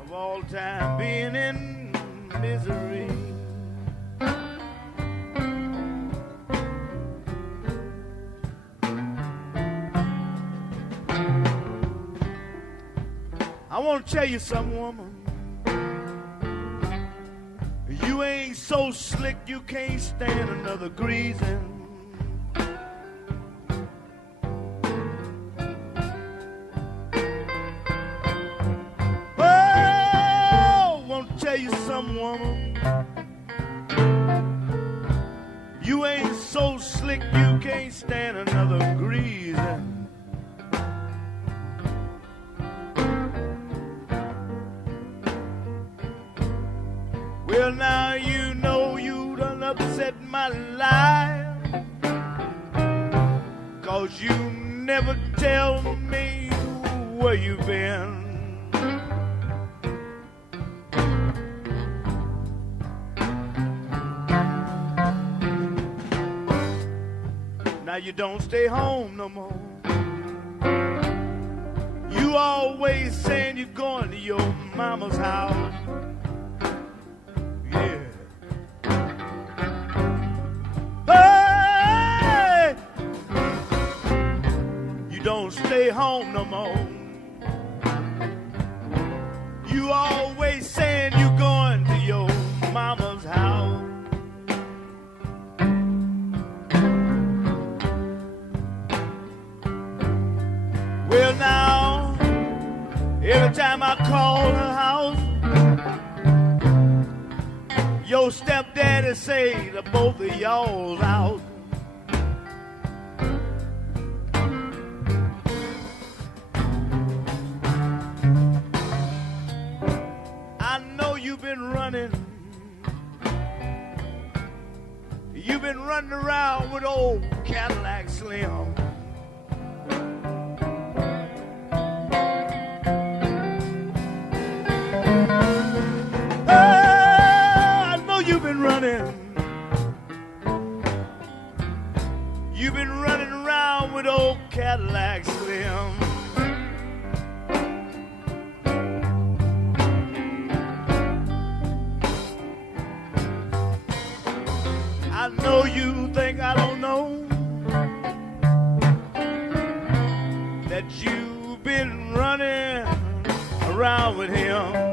of all time being in misery. I want to tell you something, woman. You ain't so slick you can't stand another greasing. You some woman, you ain't so slick you can't stand another greasing. Well, now you know you done upset my life, 'cause you never tell me where you've been. Now you don't stay home no more. You always saying you're going to your mama's house. Yeah. Hey! You don't stay home no more. You always saying you're going to your mama's house. Well, now, every time I call her house, your stepdaddy say that both of y'all's out. I know you've been running. You've been running around with old Cadillac Slim. You've been running around with old Cadillac Slim. I know you think I don't know that you've been running around with him.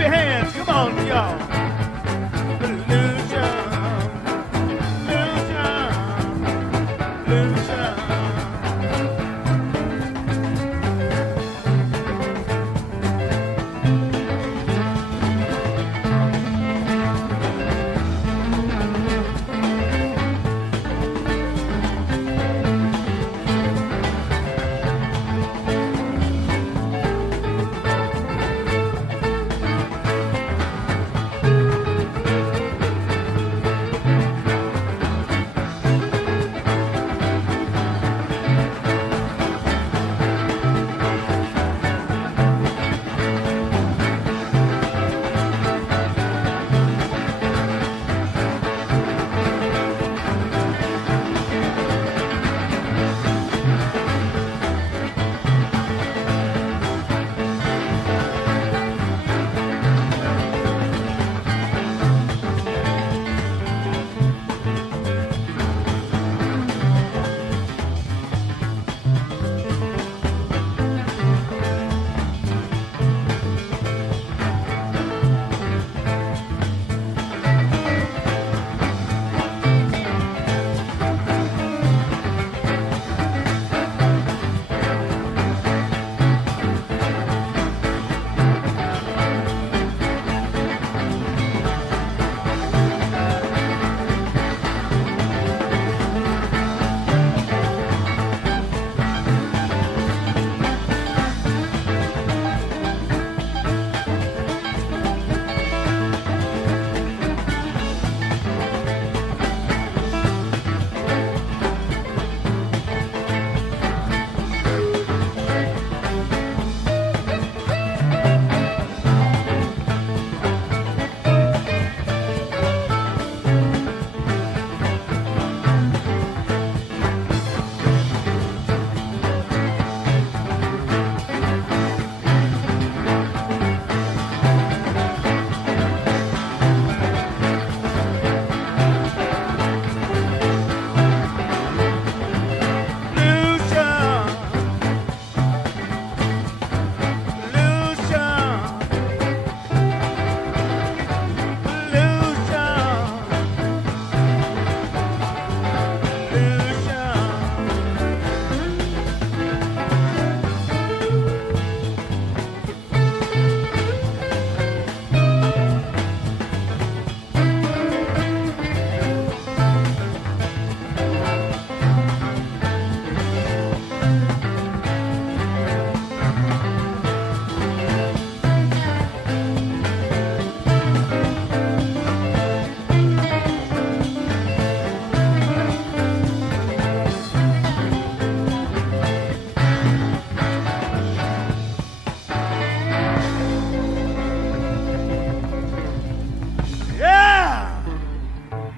your hands. Come on, y'all. Illusion.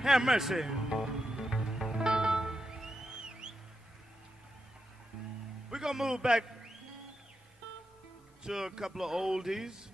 Have mercy. We're going to move back to a couple of oldies.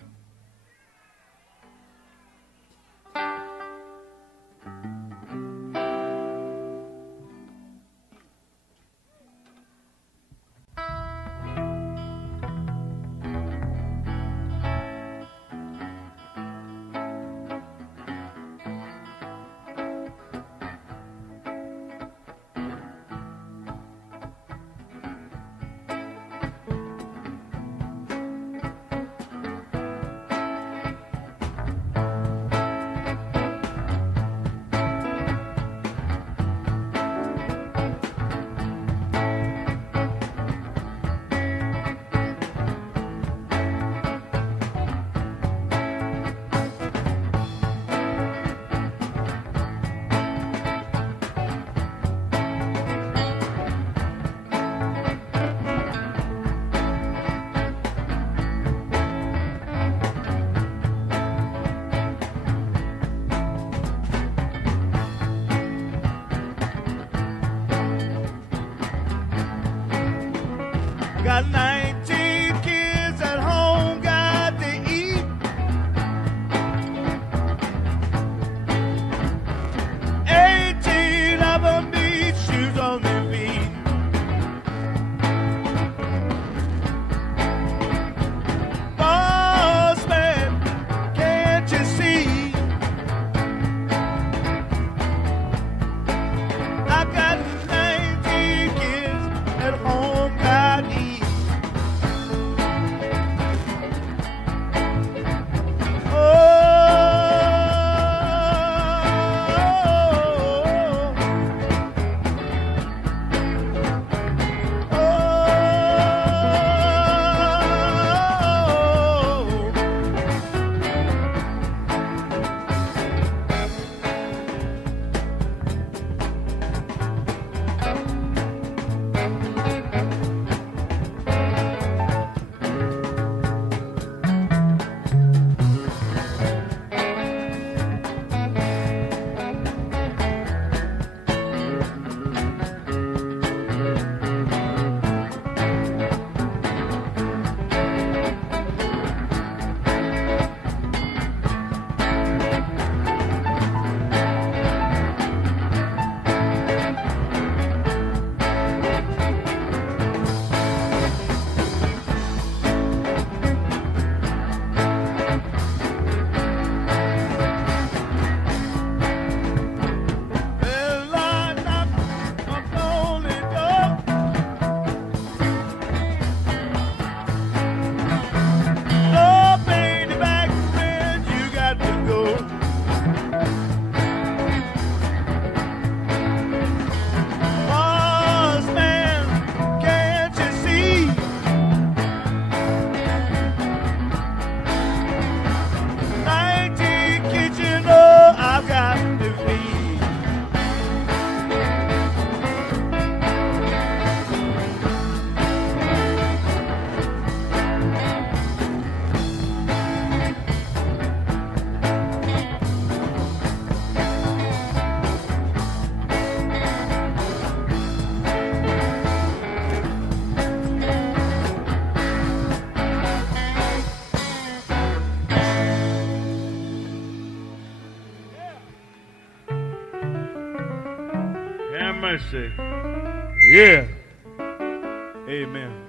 mercy. Yeah. Amen.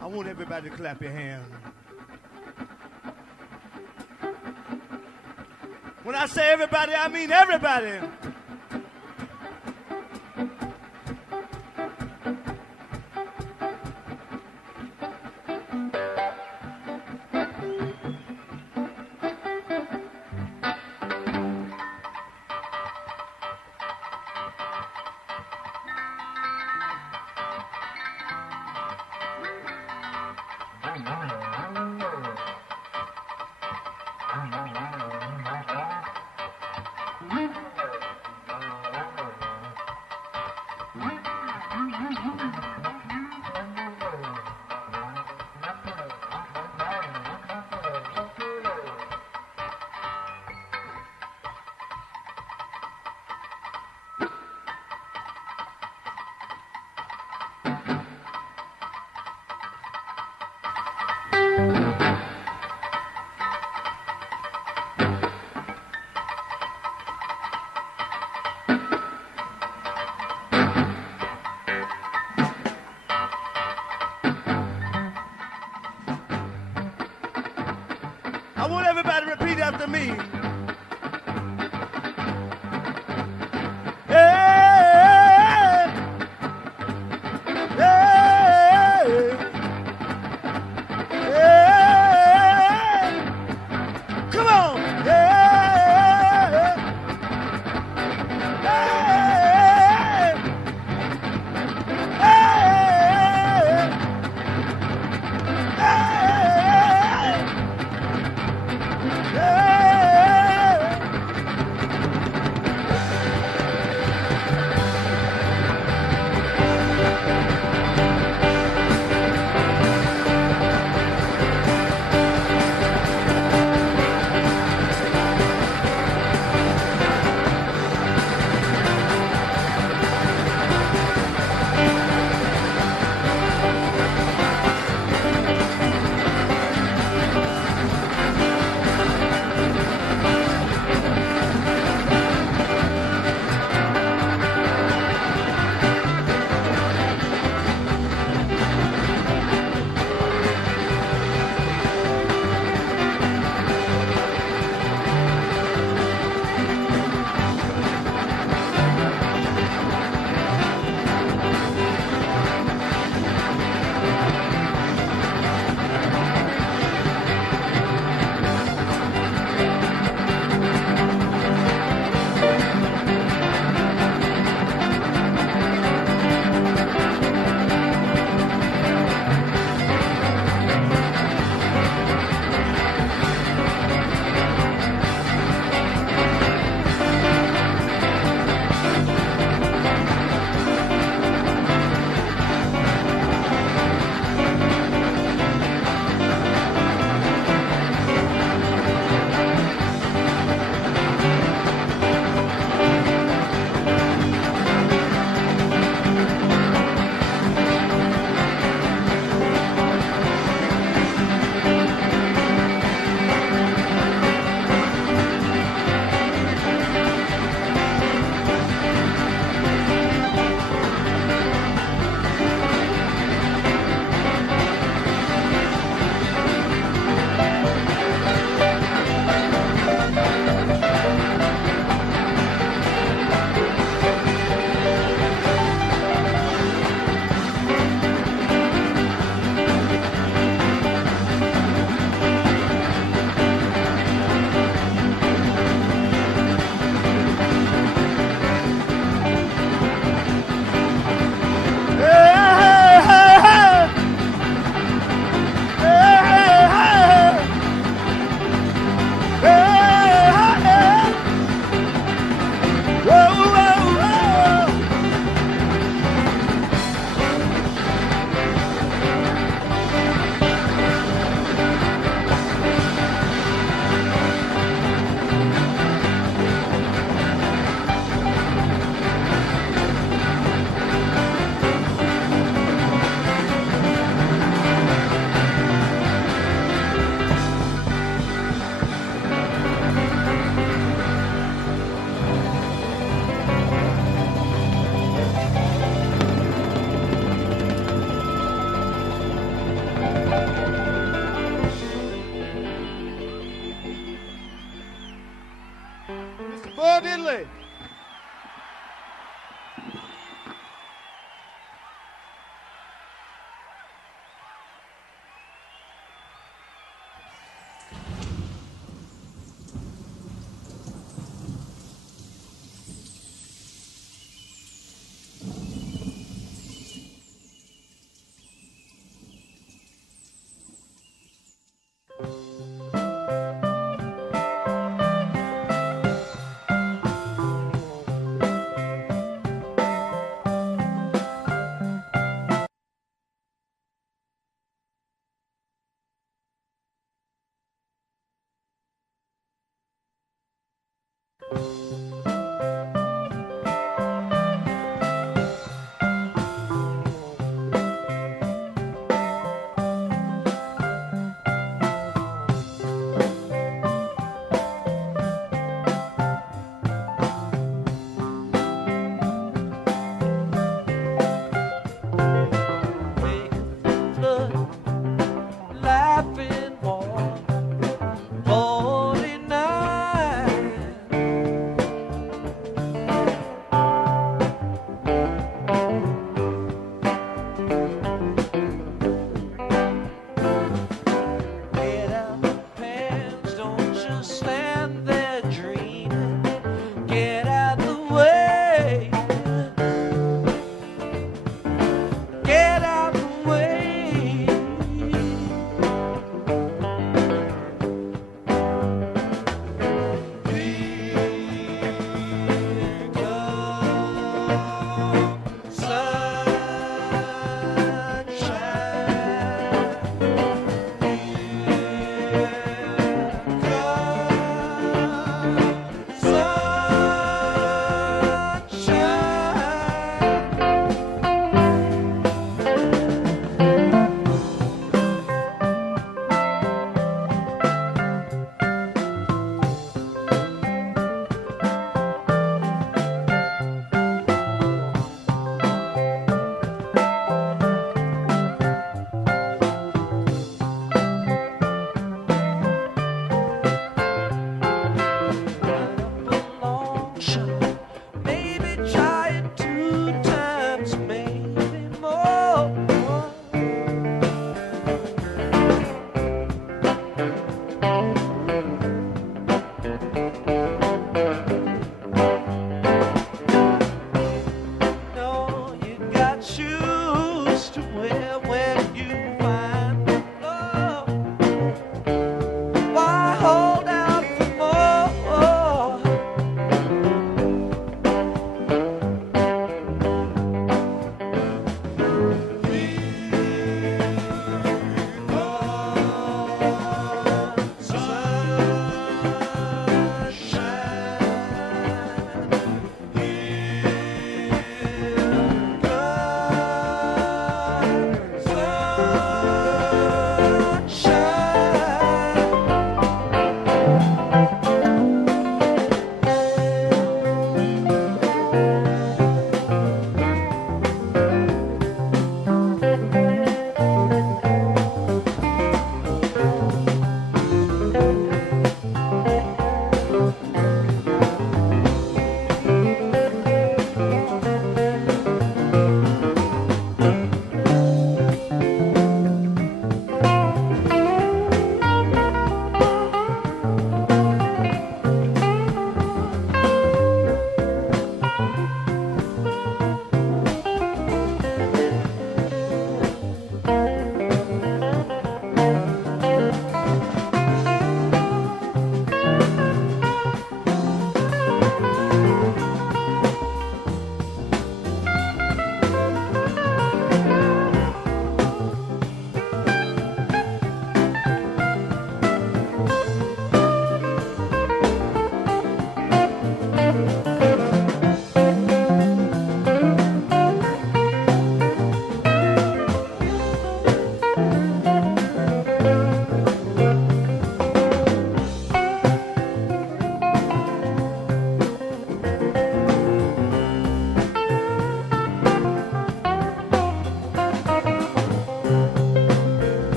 I want everybody to clap your hands. When I say everybody, I mean everybody. I want everybody to repeat after me. Hey, hey, hey. Come on. Hey, hey, hey, hey. Mr. Bo Diddley.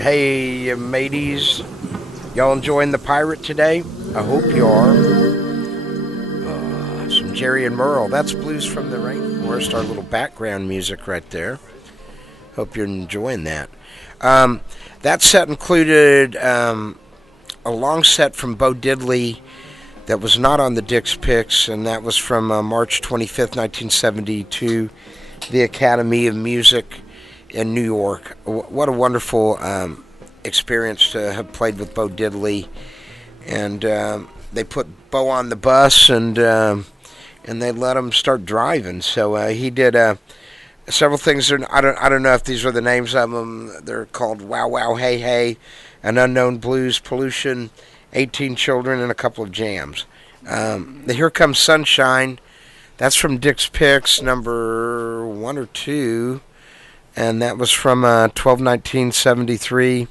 Hey, mateys. Y'all enjoying the pirate today? I hope you are. Some Jerry and Merle. That's Blues from the Rainforest, our little background music right there. Hope you're enjoying that. That set included a long set from Bo Diddley that was not on the Dick's Picks, and that was from March 25th, 1972, the Academy of Music in New York. What a wonderful experience to have played with Bo Diddley. And they put Bo on the bus, and they let him start driving. So he did several things. I don't know if these are the names of them. They're called Wow Wow Hey Hey, An Unknown Blues, Pollution, 18 Children, and a couple of jams. The Here Comes Sunshine, that's from Dick's Picks, number 1 or 2, and that was from 12/19/73.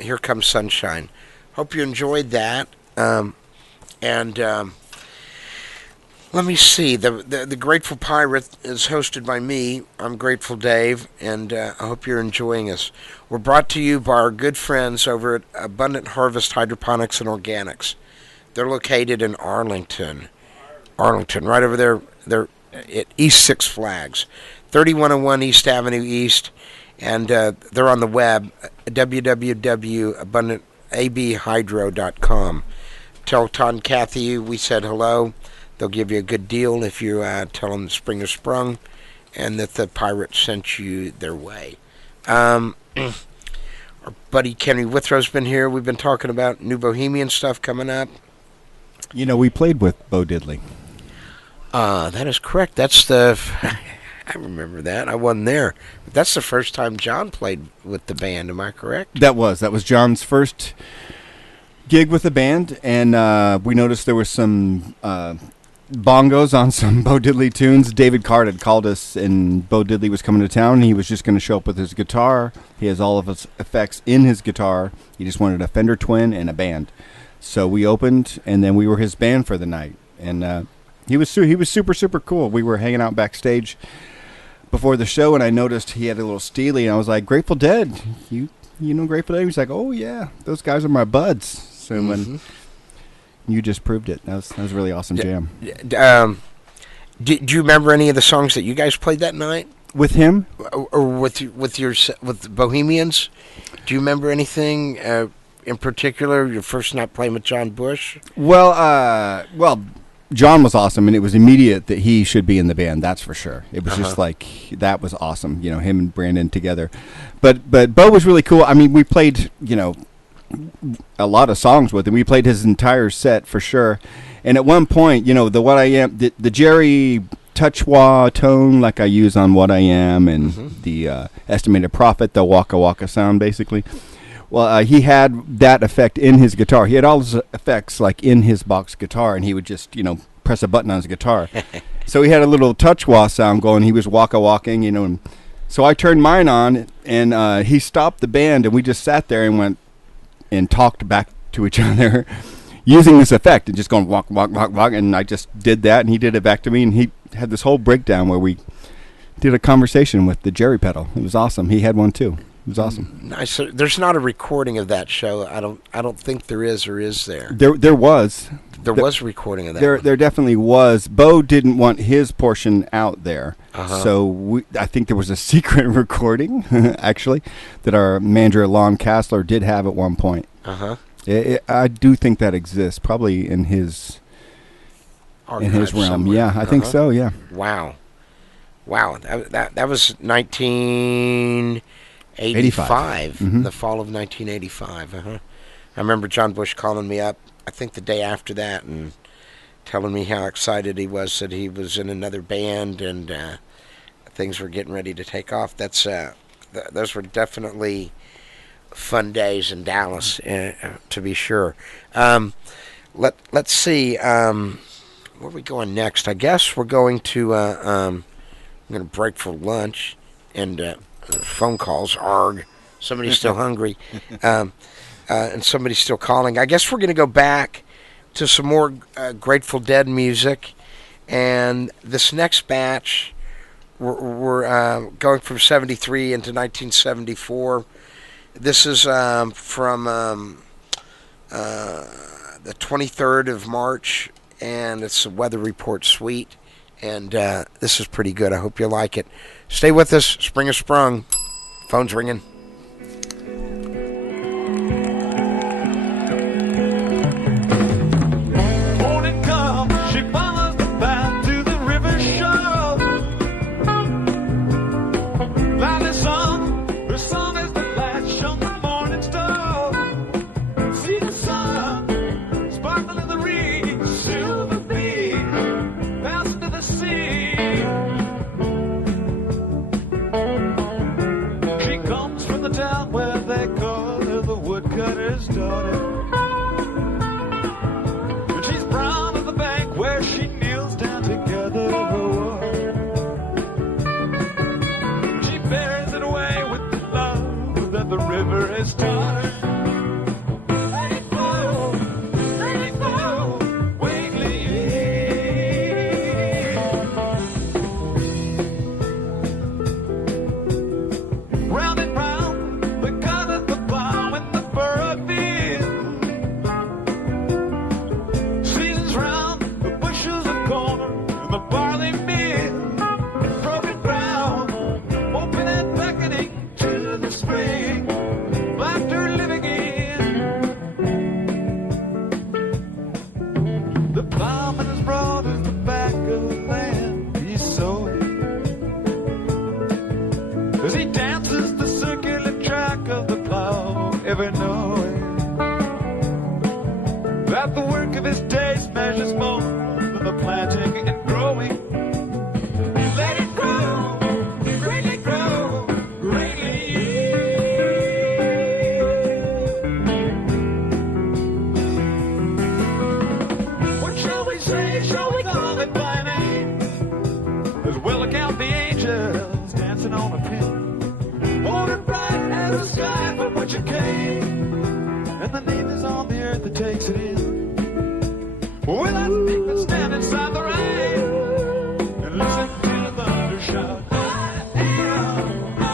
Here Comes Sunshine. Hope you enjoyed that. Let me see. The Grateful Pirate is hosted by me. I'm Grateful Dave, and I hope you're enjoying us. We're brought to you by our good friends over at Abundant Harvest Hydroponics and Organics. They're located in Arlington, right over there. They're at East Six Flags, 3101 East Avenue East, and they're on the web, www.abundantahydro.com. Tell Todd and Kathy we said hello. They'll give you a good deal if you tell them Spring Has Sprung and that the pirate sent you their way. Our buddy Kenny Withrow's been here. We've been talking about new Bohemian stuff coming up. You know, we played with Bo Diddley. That is correct. That's the... I remember that. I wasn't there. But that's the first time John played with the band. Am I correct? That was John's first gig with the band, and we noticed there was some bongos on some Bo Diddley tunes. David Card had called us, and Bo Diddley was coming to town. He was just going to show up with his guitar. He has all of his effects in his guitar. He just wanted a Fender Twin and a band. So we opened, and then we were his band for the night. And he was super, super cool. We were hanging out backstage before the show, and I noticed he had a little Steely, and I was like, Grateful Dead. You know Grateful Dead? He was like, oh, yeah, those guys are my buds. So when you just proved it. That was a really awesome jam. Do you remember any of the songs that you guys played that night? With him? Or with Bohemians? Do you remember anything in particular, your first night playing with John Bush? Well, John was awesome, and it was immediate that he should be in the band, that's for sure. It was just like, that was awesome, him and Brandon together. But Bo was really cool. I mean, we played, a lot of songs with him. We played his entire set for sure. And at one point, the What I Am, the Jerry touch-wah tone like I use on What I Am, and the Estimated Profit, the Waka Waka sound, basically. Well, he had that effect in his guitar. He had all his effects like in his box guitar, and he would just, press a button on his guitar. So he had a little touch-wah sound going. He was waka-walking, and so I turned mine on, and he stopped the band, and we just sat there and went and talked back to each other using this effect and just going walk, walk, walk, walk. And I just did that, and he did it back to me, and he had this whole breakdown where we did a conversation with the Jerry pedal. It was awesome. He had one too. It was awesome. Nice. There's not a recording of that show. I don't think there is, or is there? There was. There was a recording of that. There definitely was. Bo didn't want his portion out there, so I think there was a secret recording actually that our manager Lon Kassler did have at one point. I do think that exists, probably in his realm. Somewhere. Yeah, I think so. Yeah. Wow. That was 1985. The fall of 1985. I remember John Bush calling me up, I think the day after that, and telling me how excited he was that he was in another band and things were getting ready to take off. Those were definitely fun days in Dallas, to be sure. Let's see. Where are we going next? I guess we're going to. I'm going to break for lunch and phone calls. Arg. Somebody's still hungry. And somebody's still calling. I guess we're going to go back to some more Grateful Dead music. And this next batch, we're going from 73 into 1974. This is from the 23rd of March, and it's a weather report suite. And this is pretty good. I hope you like it. Stay with us. Spring has sprung. Phone's ringing. Morning comes, she follows the path to the river shore. Loudly sung, her song is the flash on the morning star. See the sun, sparkle in the reeds, silver bead, pass into the sea. She comes from the town where they call her the woodcutter's daughter. She's brown at the bank where she kneels down to gather her water. She bears it away with the love that the river has taught her. Let it flow, weekly. Round and round, the colors the plow in the furrowed field. Seasons round, the bushels of corn and the barley meal. Broken ground, open and beckoning to the spring. Laughter living in. The plowman as broad as the back of the land he's sowing. As he dances the circular track of the plow, ever knowing that the work of his days measures more than the planting and growing. Let it grow, greatly grow, greatly yield. What shall we say? Shall we call it by name? As well account the angels dancing on a pin. Born bright as the sky from which it came. And the name is on the earth that takes it in. Will I make them stand inside the rain and listen to the thunder shout? I am, I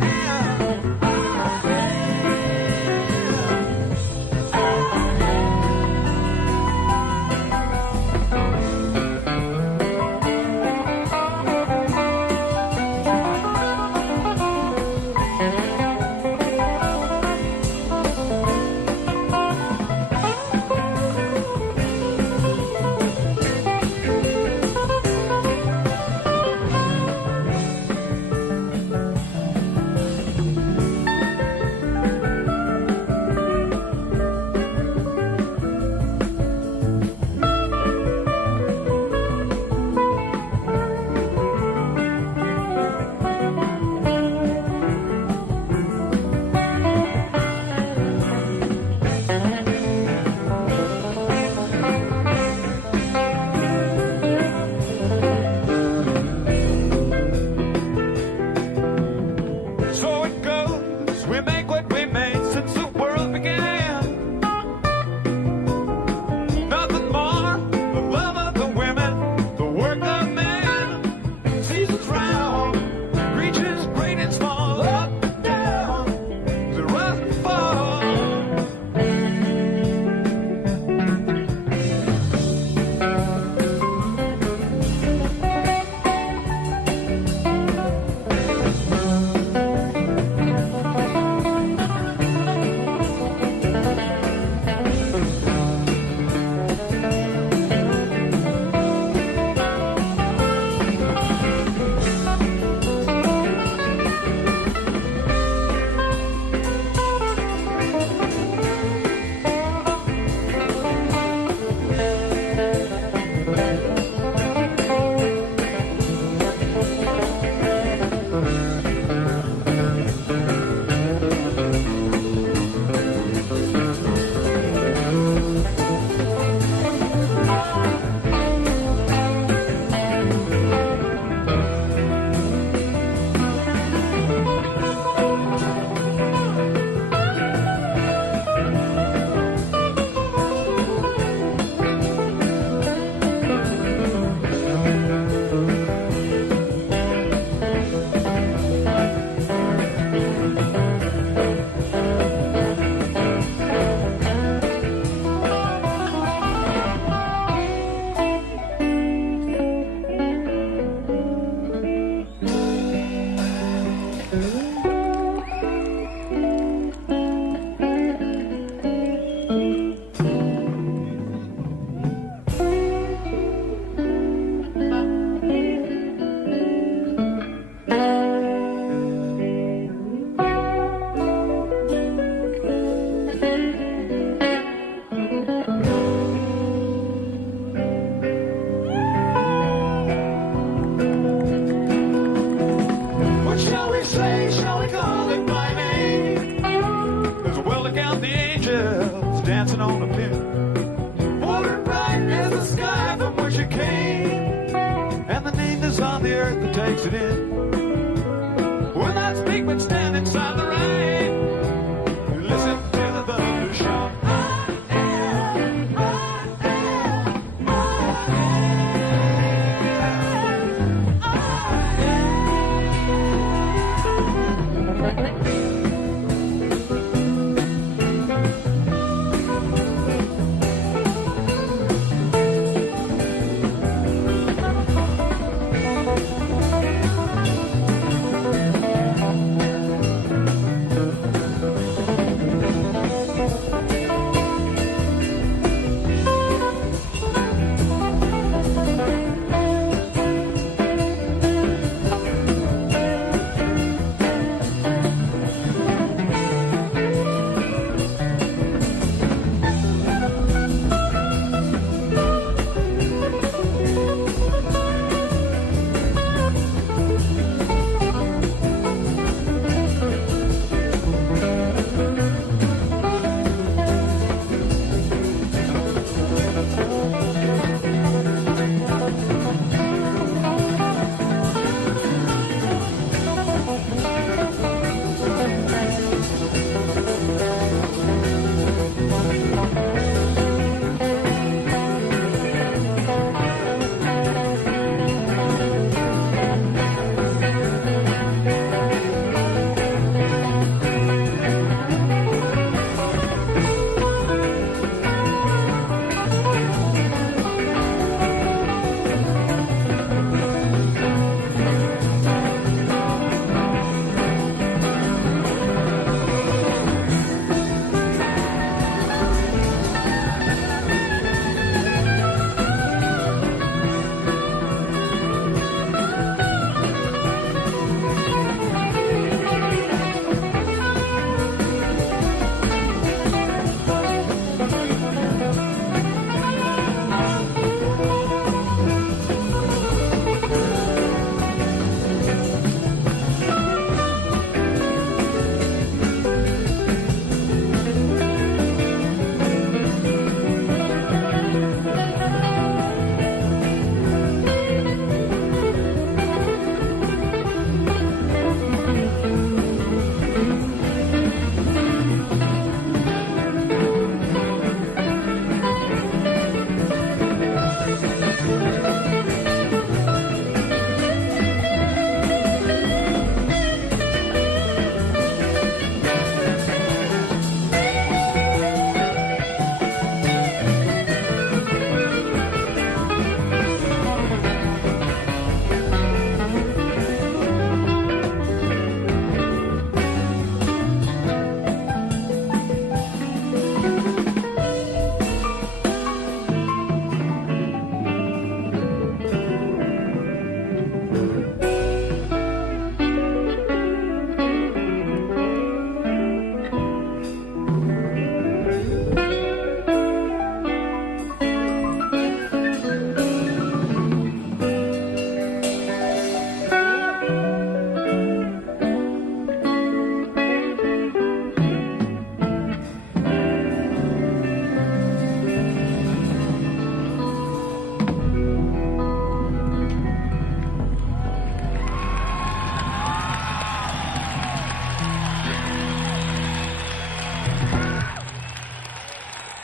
am, I am. on a pin. Water bright as the sky from which it came, and the name that's on the earth that takes it in. Will not speak but stand inside the rain. Listen to the thunder shout.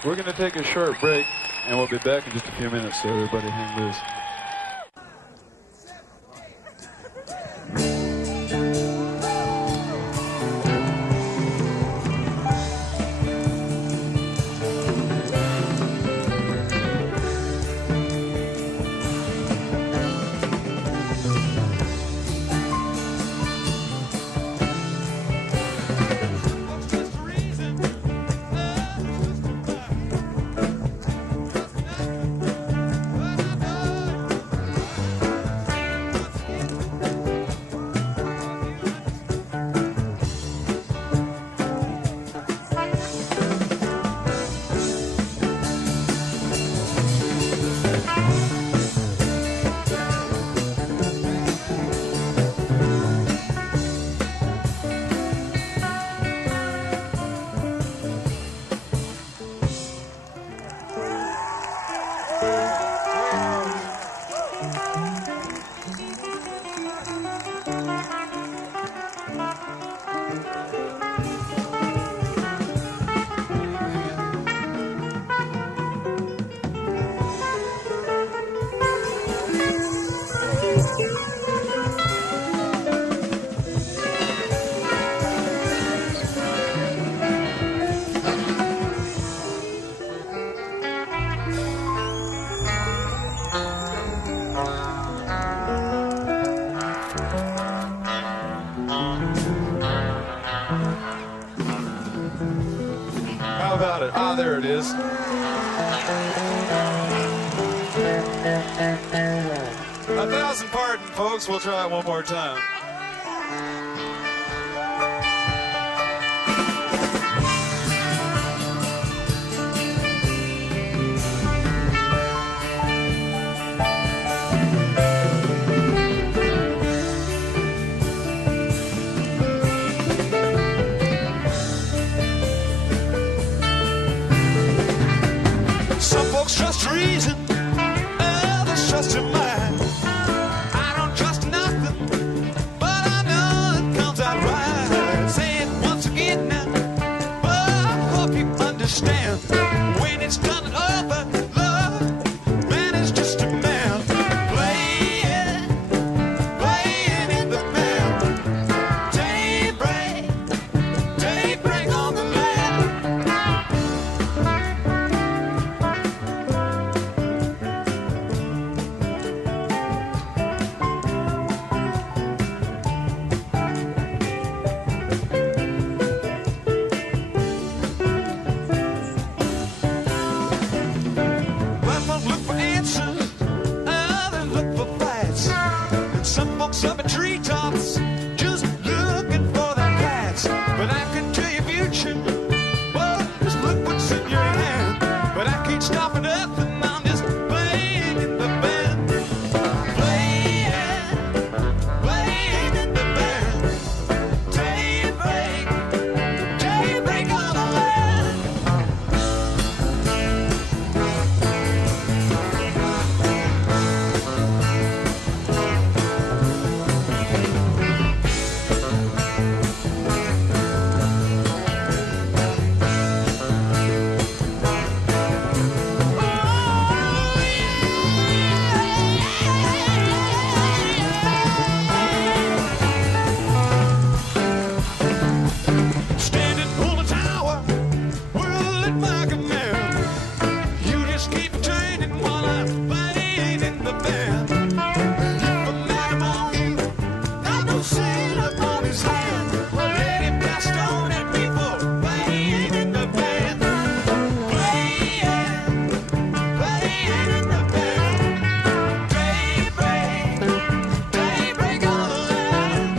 We're going to take a short break, and we'll be back in just a few minutes, so everybody hang loose. folks. We'll try it one more time. Some folks trust reason, others trust your mind. I don't trust nothing, but I know it comes out right. Say it once again now, but I hope you understand. When it's done and over, love, man is just a man. Playing in the band. Daybreak on the land. Some folks look for answers, others look for fights. And some folks up in treetops, just looking for their cats. But I can tell you future, well, just look what's in your hand. But I can't stop it up, and I'm just playing in the band. Playing in the band. Daybreak on the land. Standing on the tower, we'll lit by command. You just keep turning while I'm playing in the band. If a man among you got no sin upon his hand, well, let him cast stone at me for playing in the band. Playing in the band. Daybreak on the land.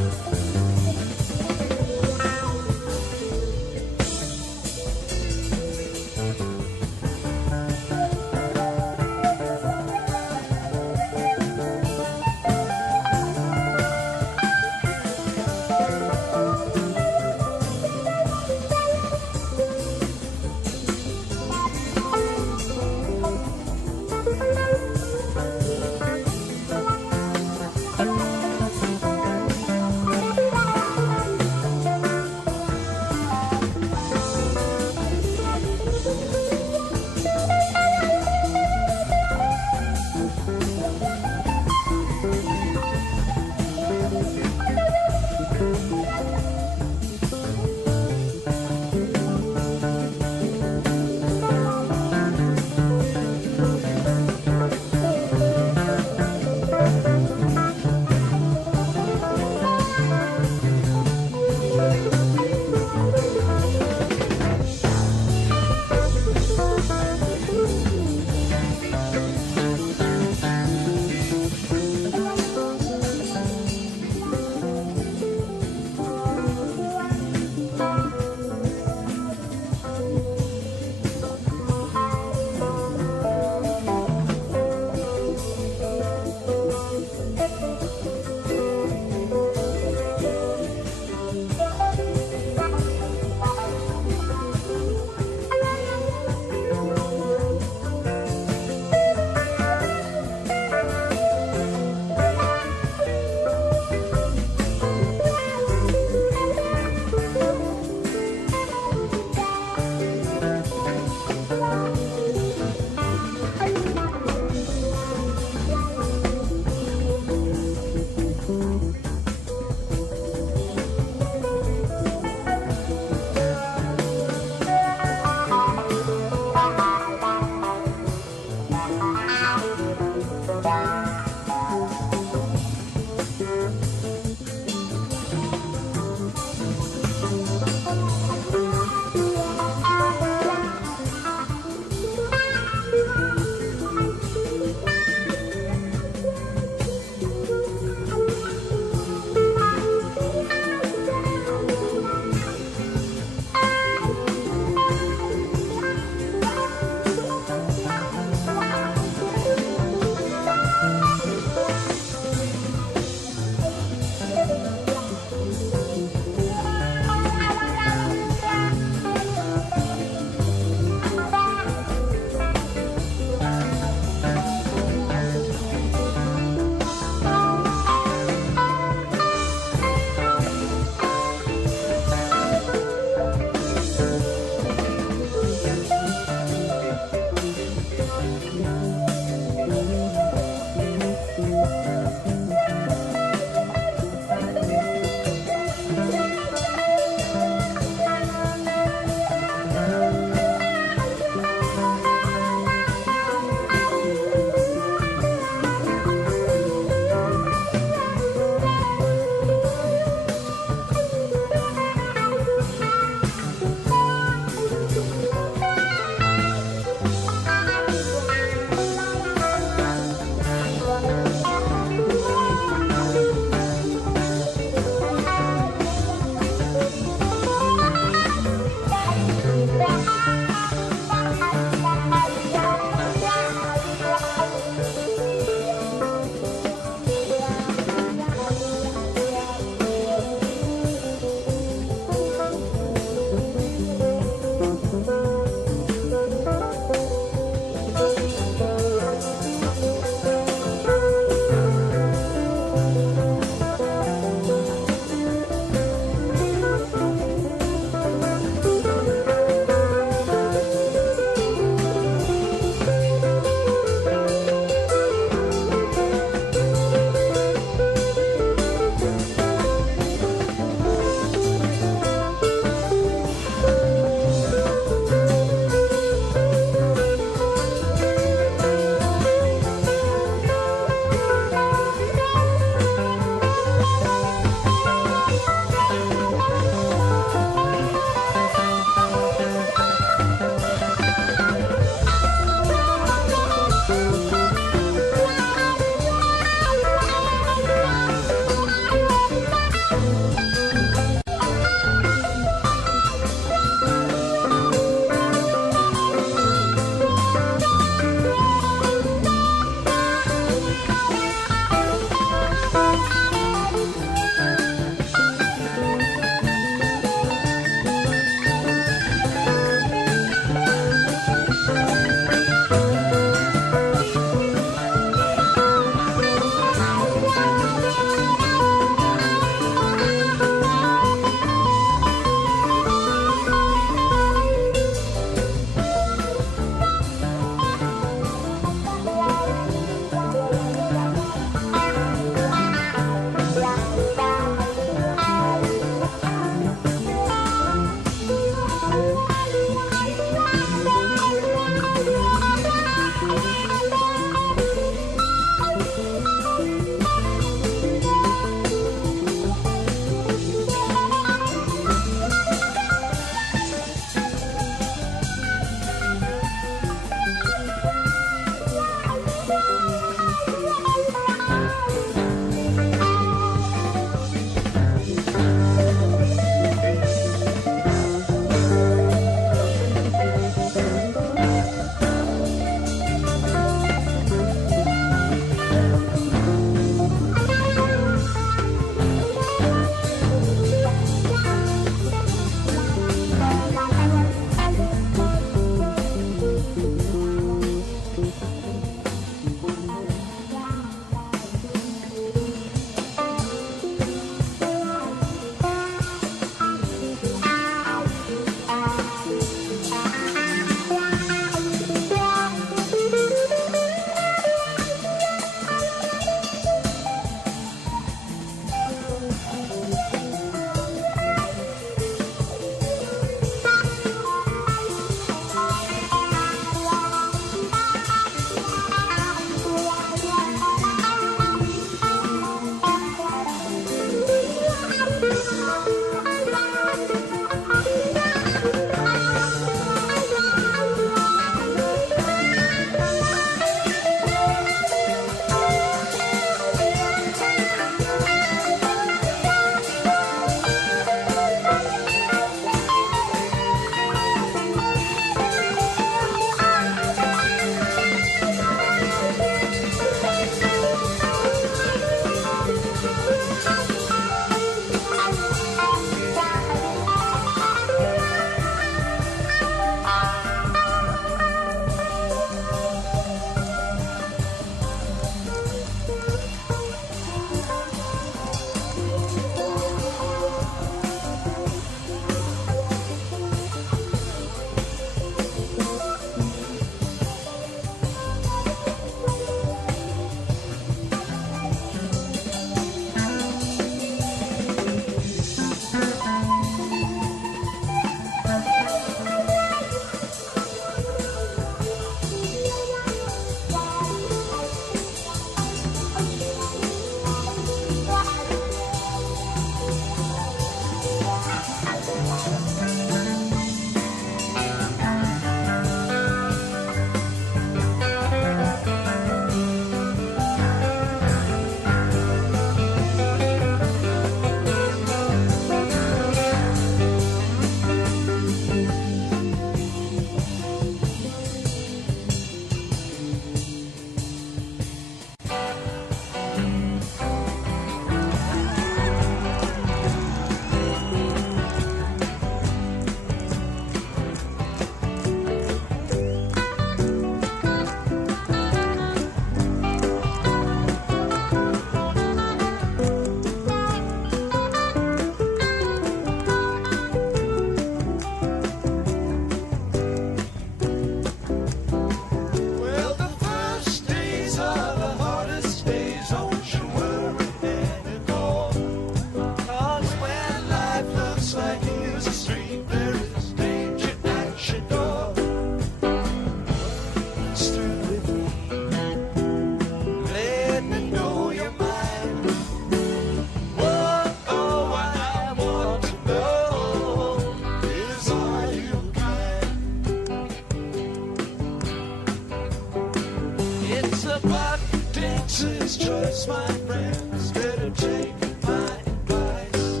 Dancer's choice, my friends, better take my advice.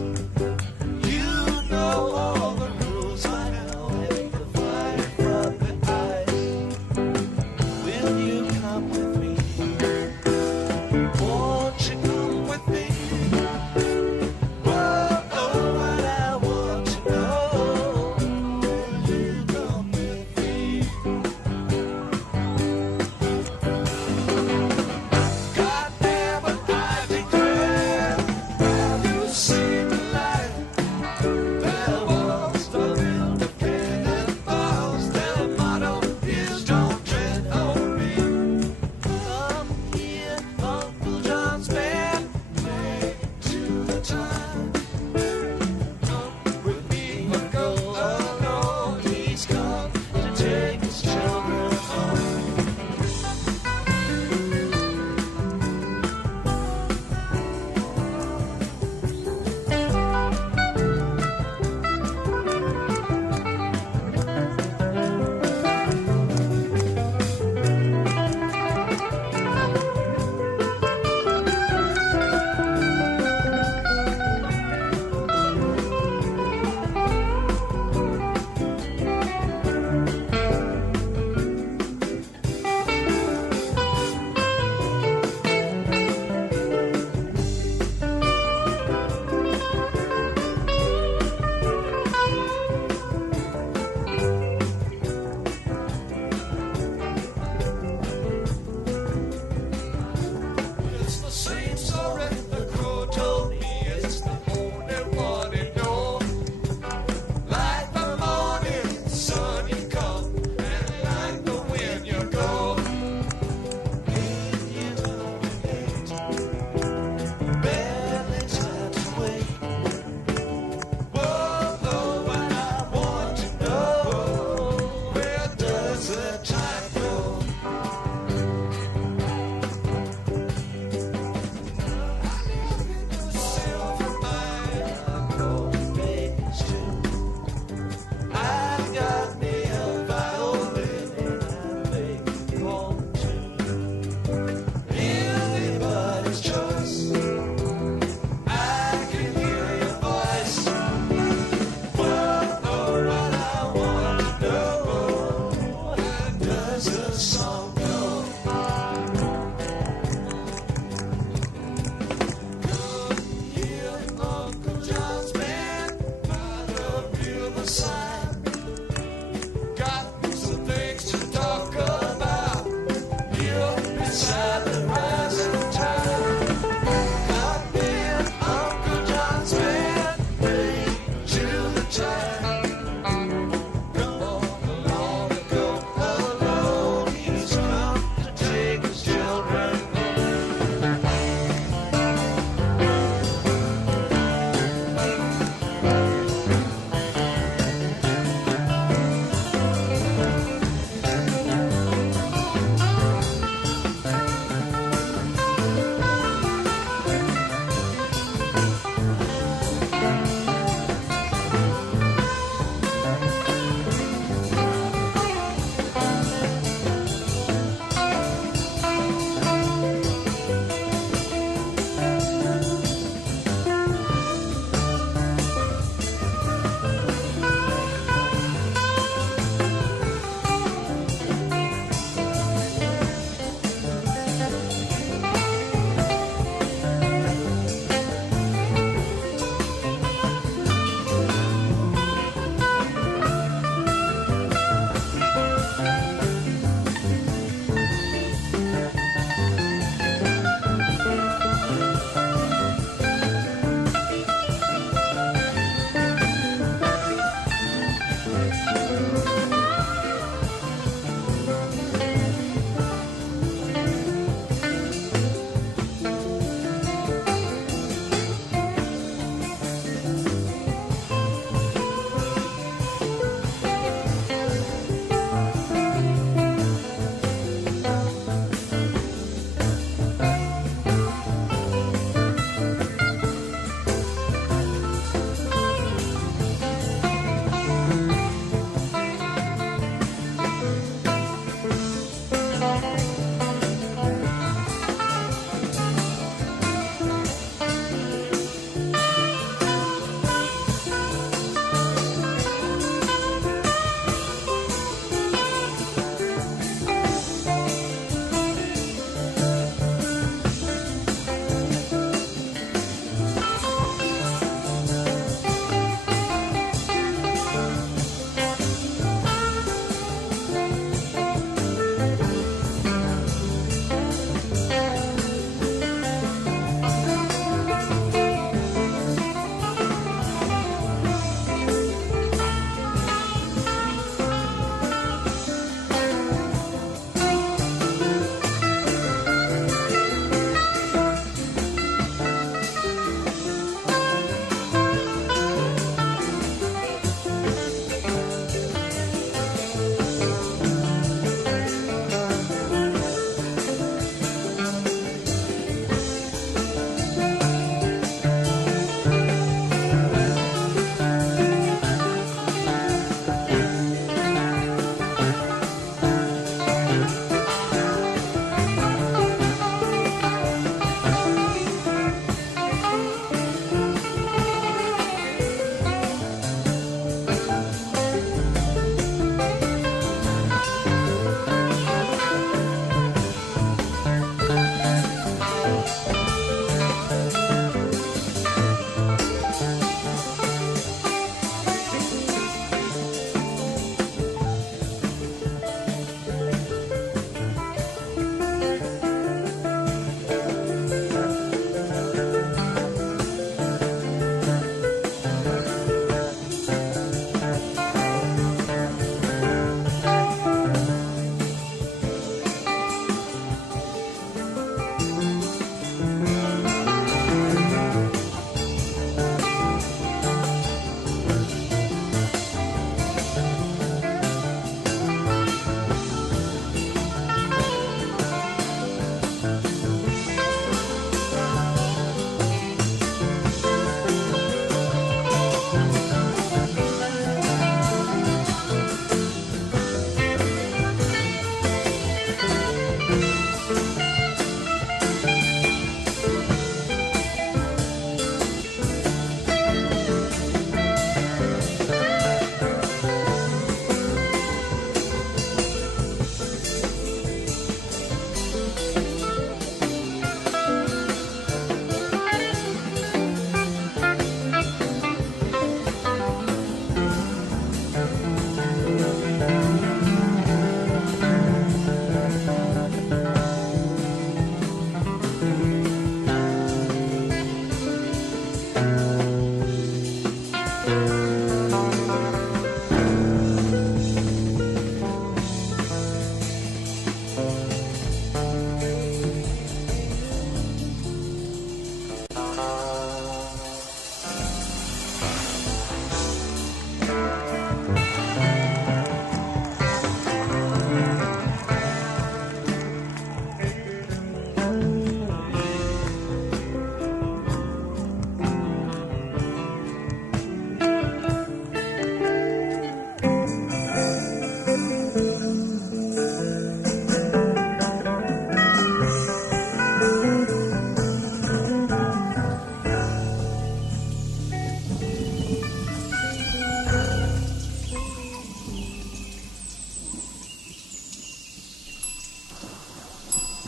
You know all the rules, I know, hang the fire from the ice. Will you come with me? Won't you come with me? Whoa, oh, what I want to know. Will you come with me? God damn it, I declare.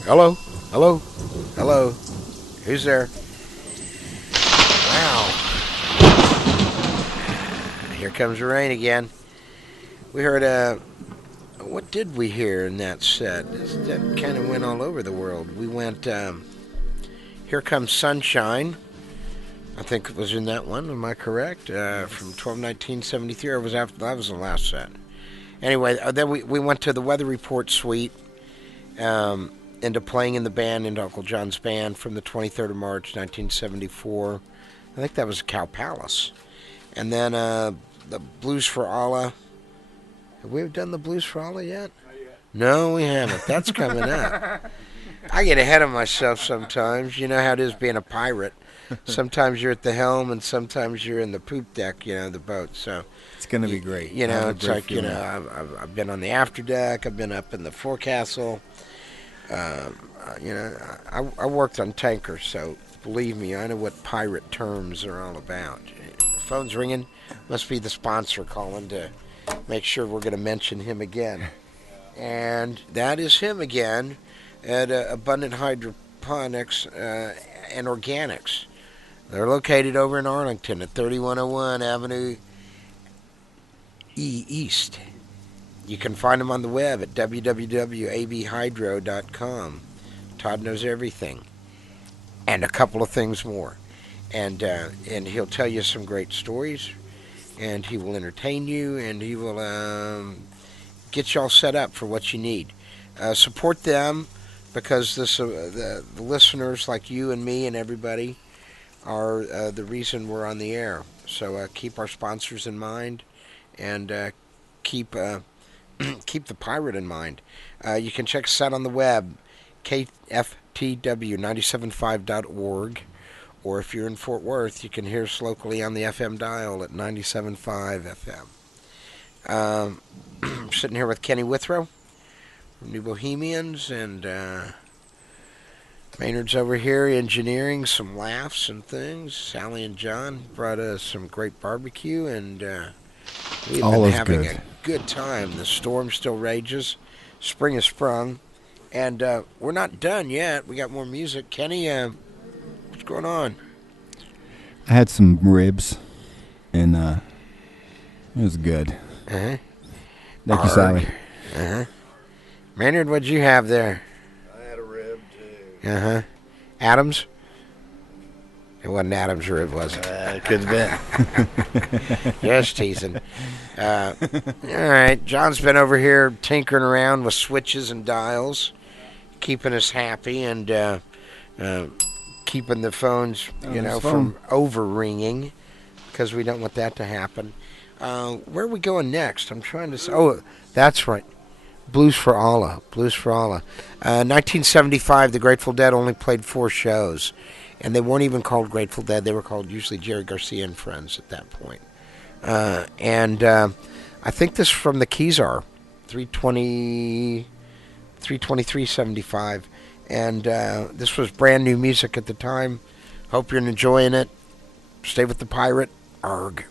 Hello? Hello? Hello? Who's there? Wow. Here comes the rain again. We heard, what did we hear in that set? That kind of went all over the world. We went, Here Comes Sunshine. I think it was in that one, am I correct? From 12/19/73, or was after that was the last set. Anyway, then we went to the Weather Report suite, into Playing in the Band, into Uncle John's Band from the 23rd of March, 1974. I think that was Cow Palace. And then the Blues for Allah. Have we done the Blues for Allah yet? Not yet. No, we haven't. That's coming up. I get ahead of myself sometimes. You know how it is being a pirate. Sometimes you're at the helm, and sometimes you're in the poop deck, the boat. So It's going to be great. it's like, I've been on the after deck. I've been up in the forecastle. I worked on tankers, so believe me, I know what pirate terms are all about. Phone's ringing. Must be the sponsor calling to make sure we're going to mention him again. And that is him again at Abundant Hydroponics and Organics. They're located over in Arlington at 3101 Avenue E East. You can find them on the web at www.abhydro.com. Todd knows everything. And a couple of things more. And he'll tell you some great stories. And he will entertain you. And he will get you all set up for what you need. Support them, because the listeners like you and me and everybody are the reason we're on the air. So keep our sponsors in mind, and keep the pirate in mind. You can check us out on the web, KFTW975.org, or if you're in Fort Worth, you can hear us locally on the FM dial at 97.5 FM. I'm sitting here with Kenny Withrow from New Bohemians, and Maynard's over here engineering some laughs and things. Sally and John brought us some great barbecue, and we've been having a good time. The storm still rages. Spring has sprung, and we're not done yet. We got more music. Kenny, what's going on? I had some ribs, and it was good. Uh-huh. Thank you, Sally. Uh-huh. Maynard, what'd you have there? I had a rib, too. Uh-huh. Adams? It wasn't Adams' rib, was it? It could have been. Just teasing. All right. John's been over here tinkering around with switches and dials, keeping us happy, and keeping the phones, from over-ringing, because we don't want that to happen. Where are we going next? I'm trying to say. Oh, that's right. Blues for Allah. Blues for Allah. 1975, the Grateful Dead only played 4 shows. And they weren't even called Grateful Dead. They were called usually Jerry Garcia and Friends at that point. And I think this from the Keysar, 323.75. And this was brand new music at the time. Hope you're enjoying it. Stay with the pirate. Arg.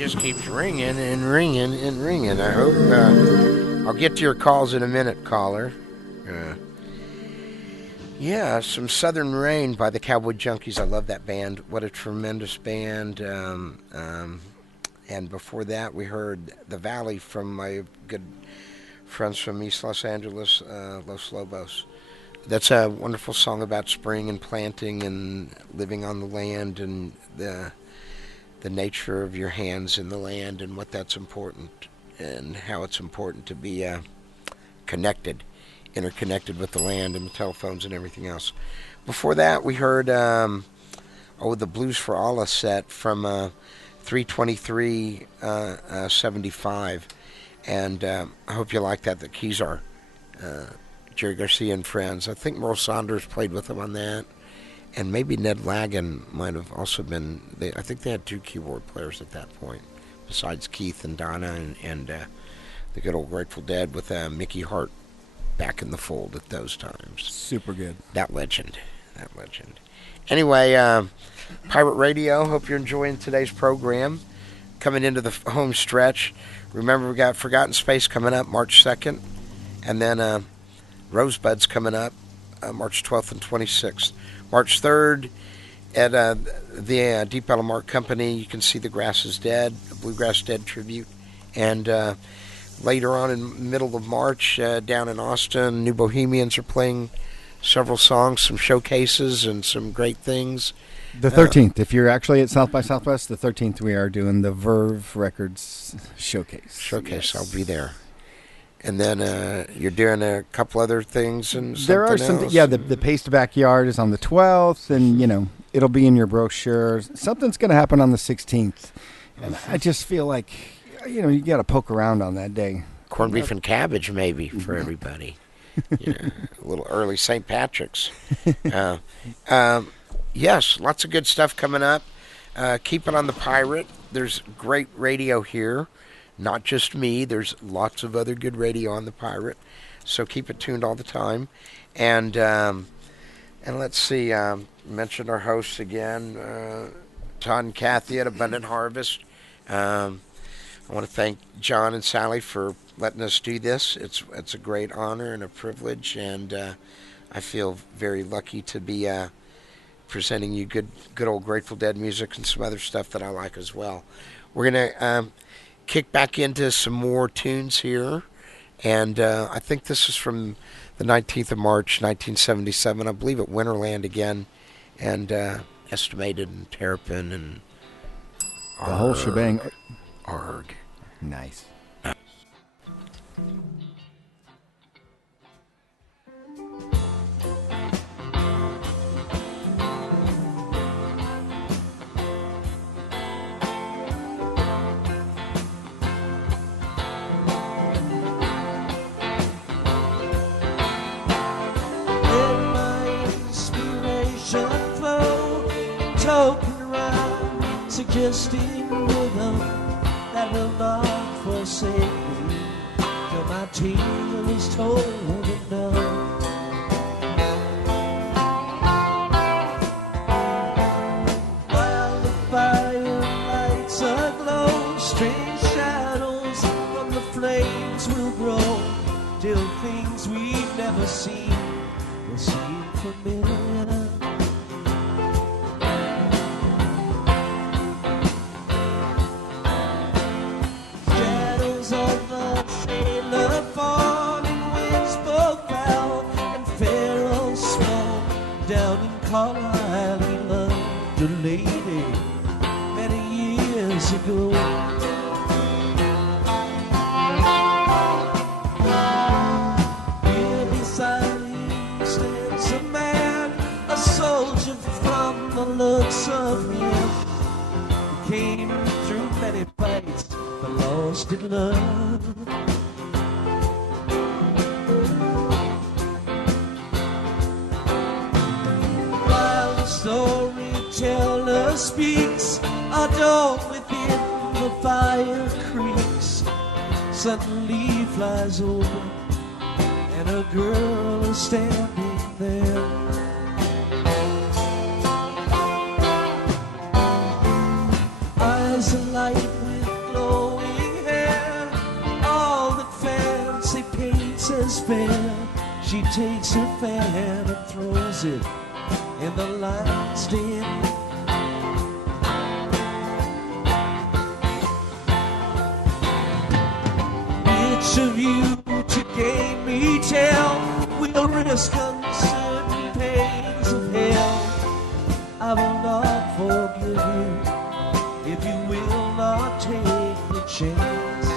just keeps ringing and ringing and ringing. I hope I'll get to your calls in a minute, caller. Yeah, some Southern Rain by the Cowboy Junkies. I love that band. What a tremendous band. And before that, we heard The Valley from my good friends from East Los Angeles, Los Lobos. That's a wonderful song about spring and planting and living on the land and the nature of your hands in the land and what that's important and how it's important to be interconnected with the land and the telephones and everything else. Before that, we heard the Blues for Allah set from 323-75, and I hope you like that. The keys are Jerry Garcia and Friends. I think Merle Saunders played with them on that, and maybe Ned Lagan might have also been. I think they had 2 keyboard players at that point, besides Keith and Donna and the good old Grateful Dead with Mickey Hart back in the fold at those times. Super good. That legend. Anyway, Pirate Radio, hope you're enjoying today's program. Coming into the home stretch. Remember, we got Forgotten Space coming up March 2nd. And then Rosebud's coming up March 12th and 26th. March 3rd at the Deep Elm Art Company, you can see The Grass is Dead, a Bluegrass Dead tribute. And later on in the middle of March, down in Austin, New Bohemians are playing several songs, some showcases, and some great things. The 13th, if you're actually at South by Southwest, the 13th we are doing the Verve Records showcase. Yes. I'll be there. And then you're doing a couple other things and something there are some else. Yeah, the Paste Backyard is on the 12th, and it'll be in your brochure. Something's going to happen on the 16th, and I just feel like you got to poke around on that day. Corned beef and cabbage maybe for everybody. A little early St. Patrick's. Yes, lots of good stuff coming up. Keep it on the Pirate. There's great radio here. Not just me. There's lots of other good radio on the Pirate. So keep it tuned all the time. And let's see. Mention our hosts again. Todd and Kathy at Abundant Harvest. I want to thank John and Sally for letting us do this. It's a great honor and a privilege, and I feel very lucky to be presenting you good old Grateful Dead music and some other stuff that I like as well. We're gonna kick back into some more tunes here, and I think this is from the 19th of March, 1977. I believe at Winterland again, and Estimated and Terrapin and the whole shebang. Arg. Nice. Suggesting rhythm that will not forsake me till my tale is told enough. While the fire lights aglow, strange shadows from the flames will grow till things we've never seen will seem familiar. Carlisle, he loved a lady many years ago. Here beside him stands a man, a soldier from the looks of him. He came through many fights, but lost in love. Storyteller speaks, a door within the fire creaks. Suddenly flies over, and a girl is standing there. Eyes alight with is fair. She takes her fan and throws it in the lion's den. Which of you to gain me tell will risk uncertain pains of hell? I will not forgive you if you will not take the chance.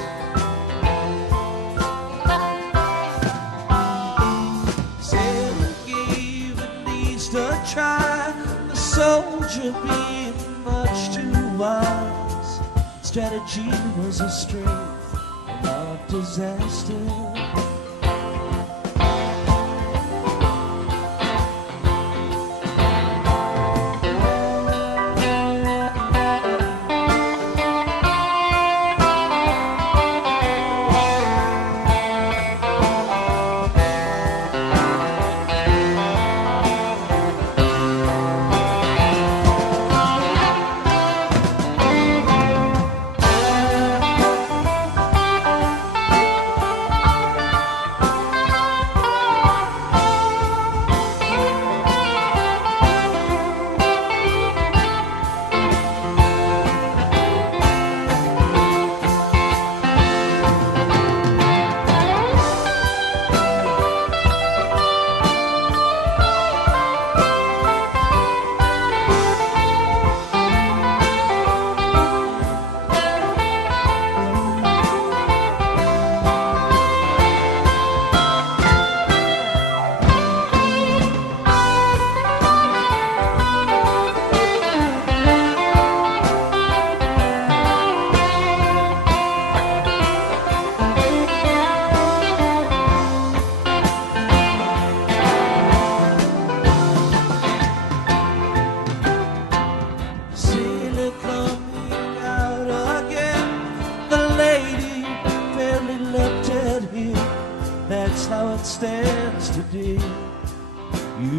Sailor gave at least a try, the soldier being much too wise. Strategy was a strength, not disaster.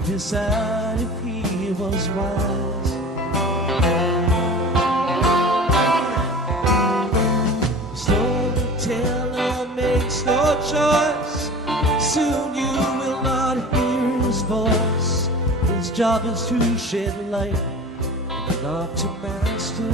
Decide if he was wise. Storyteller makes no choice. Soon you will not hear his voice. His job is to shed light, not to master.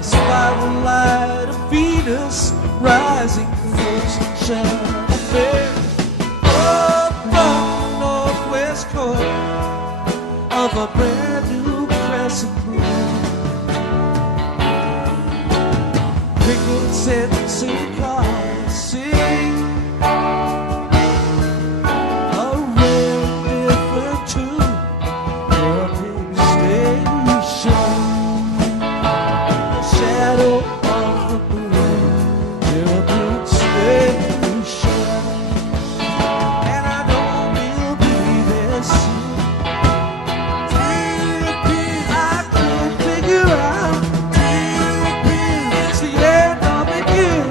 Spiral light of Venus rising first shining up from the northwest corner of a brand new crescent moon. Crickets and cicadas sing a rare and different tune. They're a big station, the shadow of the moon. They're a big station, and I know we'll be there soon. I can't figure out it's the end of the year.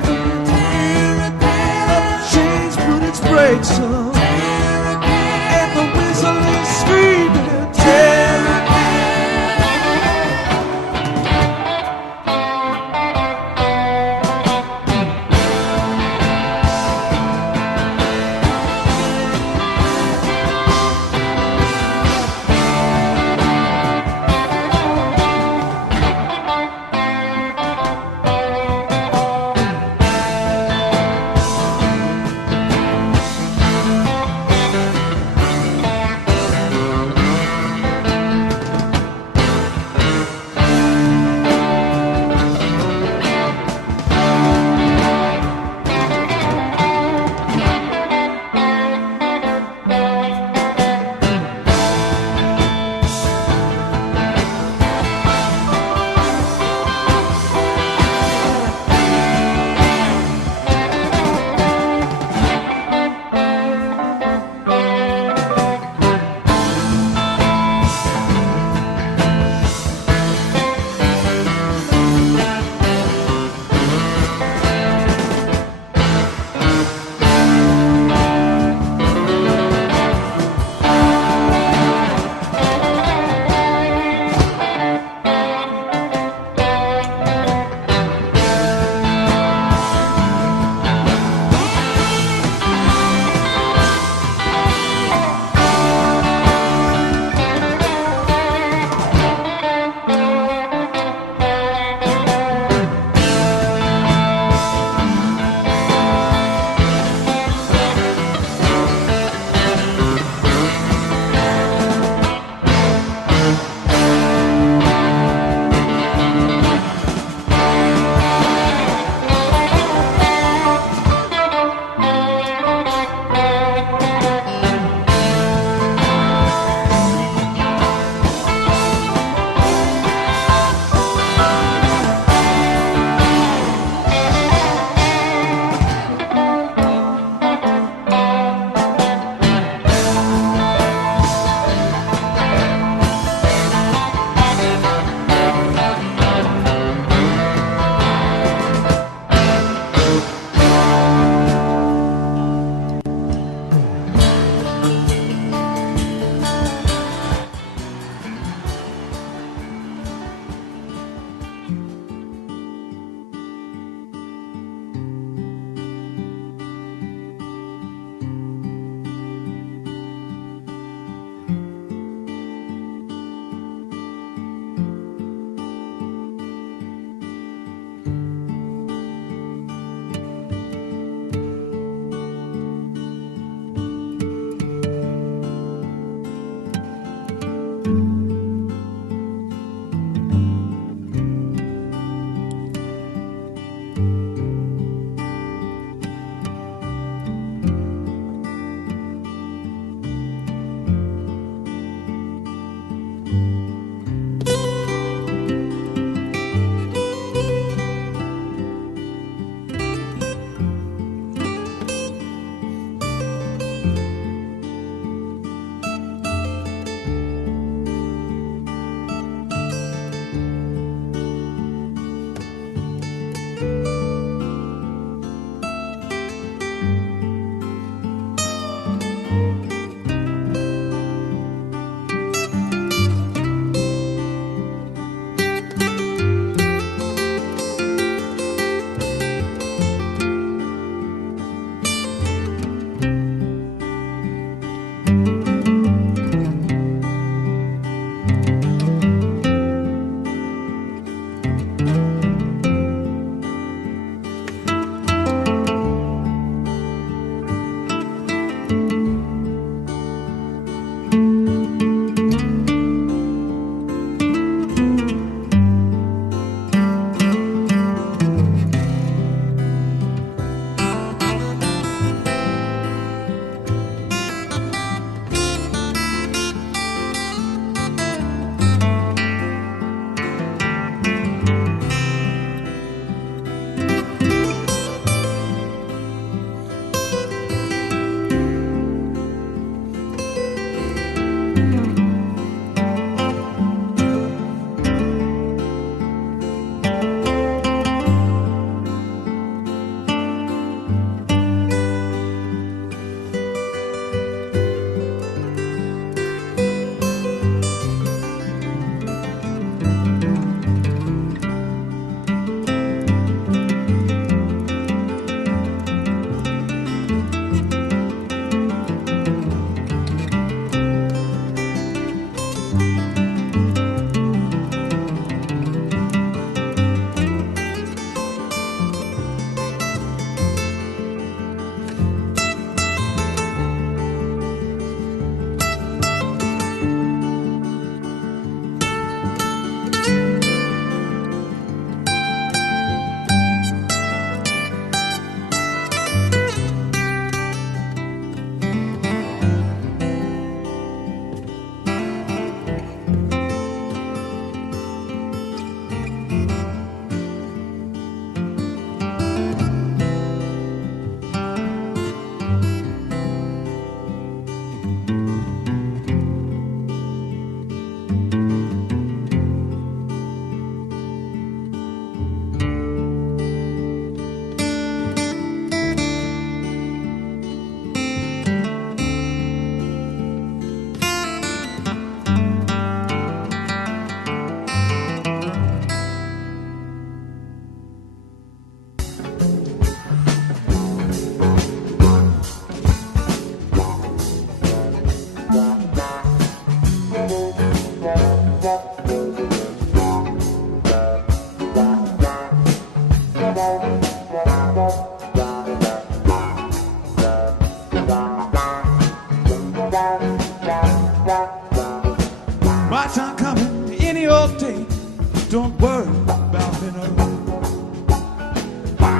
don't worry about me, no.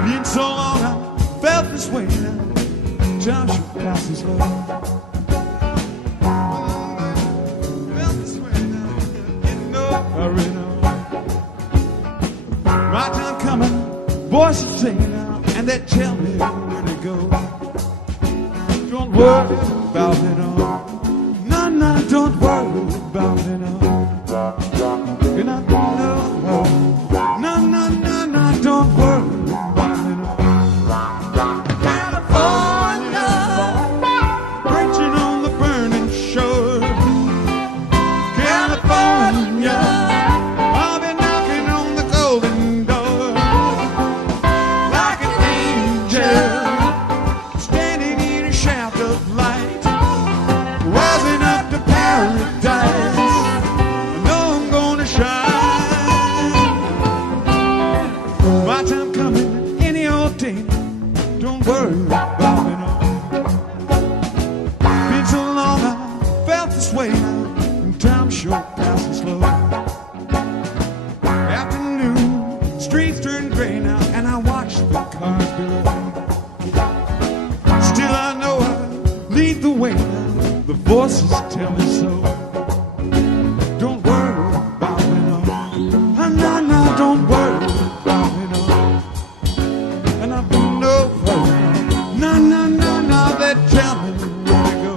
Been so long I felt this way now. Time should pass this slow. Felt this way now. In no hurry now. My time coming, voices say now, and they tell me where to go. Don't worry about me, no. No, no, don't worry about me, no. You know, no, no, no, no, no, don't worry about me, no. California, preaching on the burning shore. California, I'll be knocking on the golden door. Like an angel, standing in a shaft of light, rising up to paradise. I know I'm gonna shine. My time coming any old day. Don't worry about me, no. Been so long I felt this way now, and time sure passes slow. Afternoon, streets turn gray now, and I watch the cars below. Still I know I lead the way now, the voices tell me so. Don't worry about me, no. No, no, don't worry about me, no. And I've been no hurry. No, no, no, no, they tell me where to go.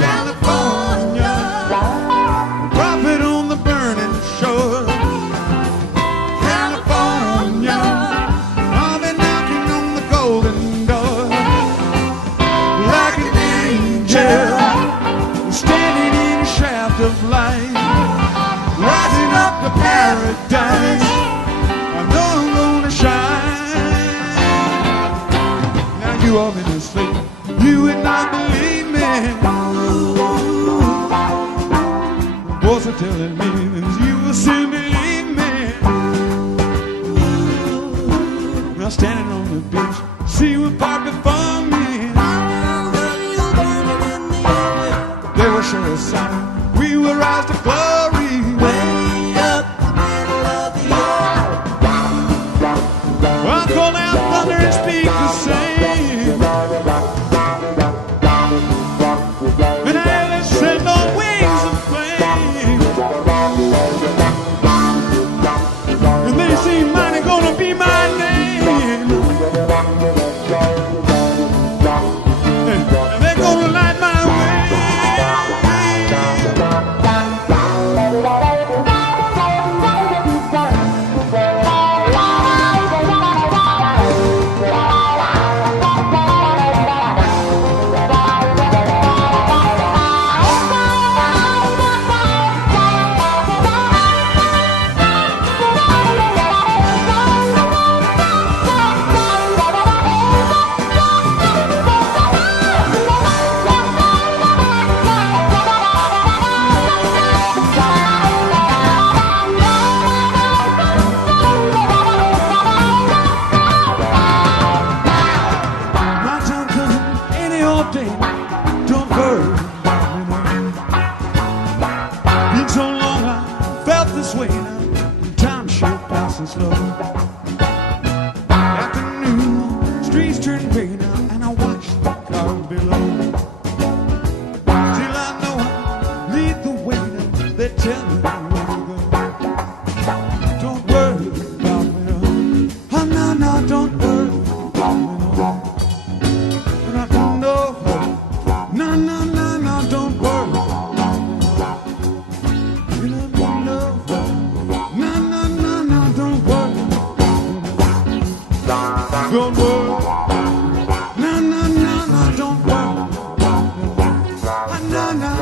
California, prophet on the burning shore. California, I'll be knocking on the golden door. Like an angel, standing in a shaft of light, rising up to paradise. I know I'm gonna shine. Now you are in this sleep, you would not believe me. Voice are telling me that you will soon believe me. Now standing on the beach, see what part before me. They will show us sign, we will rise to glory. Way up the middle of the earth. I'll call out thunder and speak the same. And I'll ascend on wings of flame. And they say mine are gonna be my name. And they're gonna light my way. My time coming any old day. Don't worry about me, no. Been so long I felt this way now, and time sure passes slow. Afternoon, streets turn gray now, and I watch the cars below. Till I know I lead the way now, they tell me where to go. Don't worry about me, no. Oh, no, no, don't worry about me, no. And I don't know her. No, no, no, no, don't worry about me, no. You don't know her. No, no, no, no, don't worry about me, no. Don't worry. No, no, no, no, don't worry about me, no. No, no,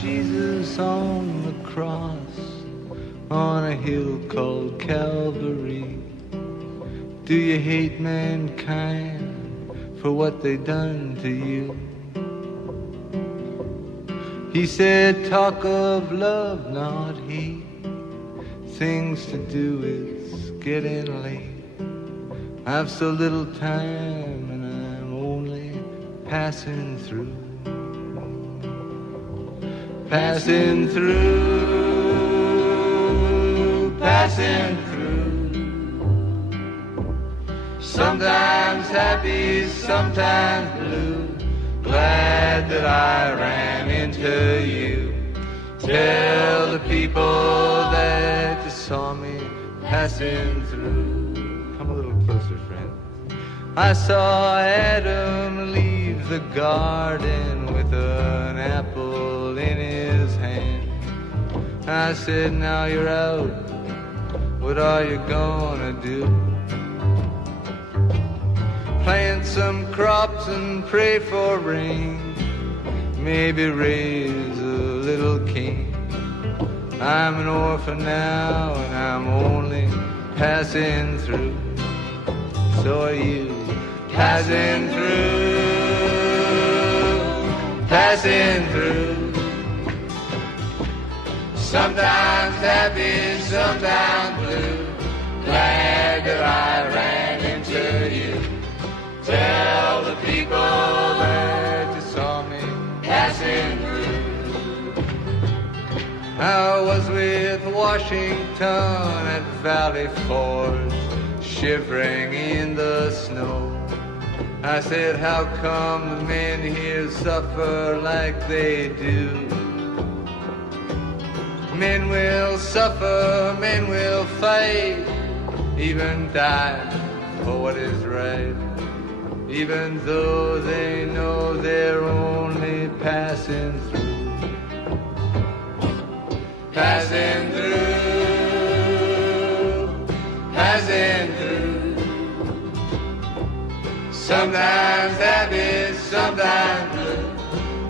Jesus on the cross, on a hill called Calvary. Do you hate mankind for what they done to you? He said, talk of love, not hate. Things to do, it's getting late. I've so little time and I'm only passing through. Passing through, passing through. Sometimes happy, sometimes blue. Glad that I ran into you. Tell the people that you saw me passing through. Come a little closer, friend. I saw Adam leave the garden with an apple in his hand. I said, now you're out, what are you gonna do? Plant some crops and pray for rain, maybe raise a little king. I'm an orphan now and I'm only passing through. So are you, passing through, passing through. Sometimes happy, sometimes blue. Glad that I ran into you. Tell the people that you saw me passing through. I was with Washington at Valley Forge, shivering in the snow. I said, how come the men here suffer like they do? Men will suffer, men will fight, even die for what is right, even though they know they're only passing through. Passing through, passing through. Sometimes happy, sometimes blue.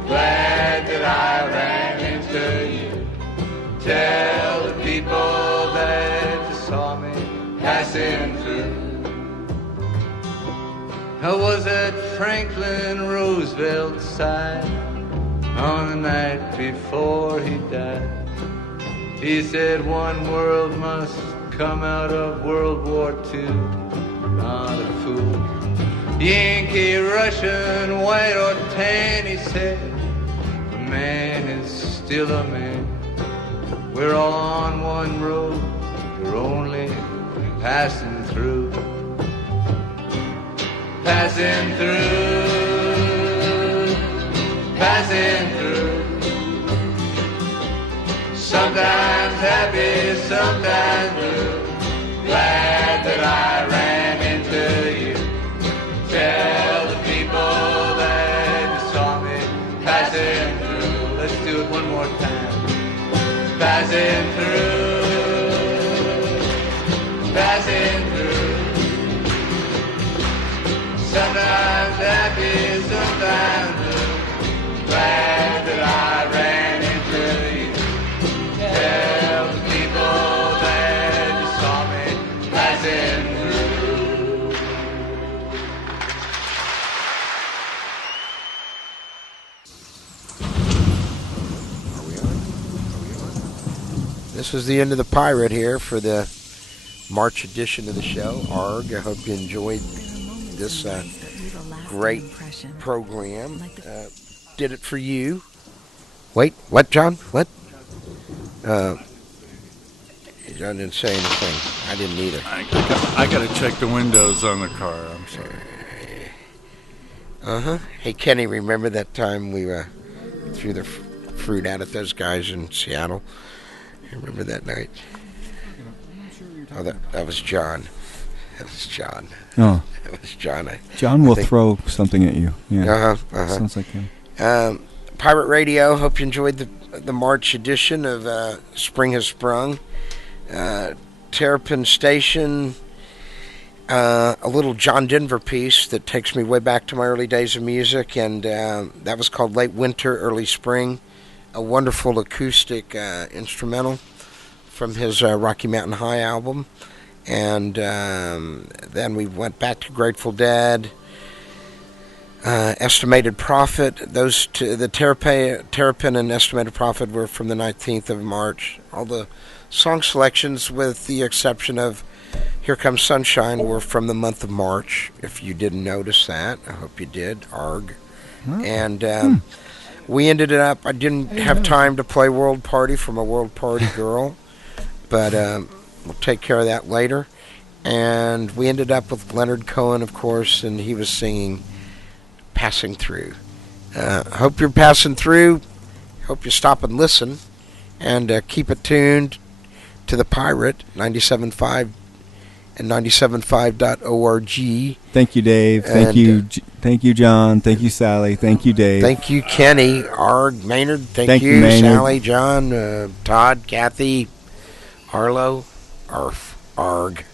Glad that I ran into you. Tell the people that you saw me passing through. I was at Franklin Roosevelt's side on the night before he died. He said one world must come out of World War II. Not a fool. Yankee, Russian, white or tan, he said, a man is still a man. We're all on one road, we're only passing through. Passing through, passing through. Sometimes happy, sometimes blue. Glad that I ran into you. Tell the people that you saw me passing through. Let's do it one more time. Passing through, passing through. Sometimes happy, sometimes blue. Glad that I ran into you. Tell the people that you saw me passing through. Are we on? This is the end of the Pirate here for the March edition of the show. Arg, I hope you enjoyed this great program. Did it for you. Wait, what, John? What? John didn't say anything. I didn't either. I got to check the windows on the car. I'm sorry. Hey, Kenny, remember that time we threw the fruit out at those guys in Seattle? You remember that night? Oh, that was John. It was John. Oh. It was John. John will throw something at you. Yeah. Sounds like him. Pirate Radio. Hope you enjoyed the March edition of Spring Has Sprung. Terrapin Station. A little John Denver piece that takes me way back to my early days of music, and that was called Late Winter, Early Spring. A wonderful acoustic instrumental from his Rocky Mountain High album. And then we went back to Grateful Dead, Estimated Prophet. Those two, the Terrapin and Estimated Prophet, were from the 19th of March. All the song selections, with the exception of Here Comes Sunshine, were from the month of March. If you didn't notice that, I hope you did. Arg. And we ended up, I didn't have time to play World Party from a World Party girl, but we'll take care of that later. And we ended up with Leonard Cohen, of course, and he was singing Passing Through. Hope you're passing through. Hope you stop and listen. And keep it tuned to the Pirate, 97.5 and 97.5.org. Thank you, Dave. Thank you, John. Thank you, Sally. Thank you, Dave. Thank you, Kenny. Arg, Maynard. Thank you, Maynard. Sally, John, Todd, Kathy, Arlo, Arf, Arg.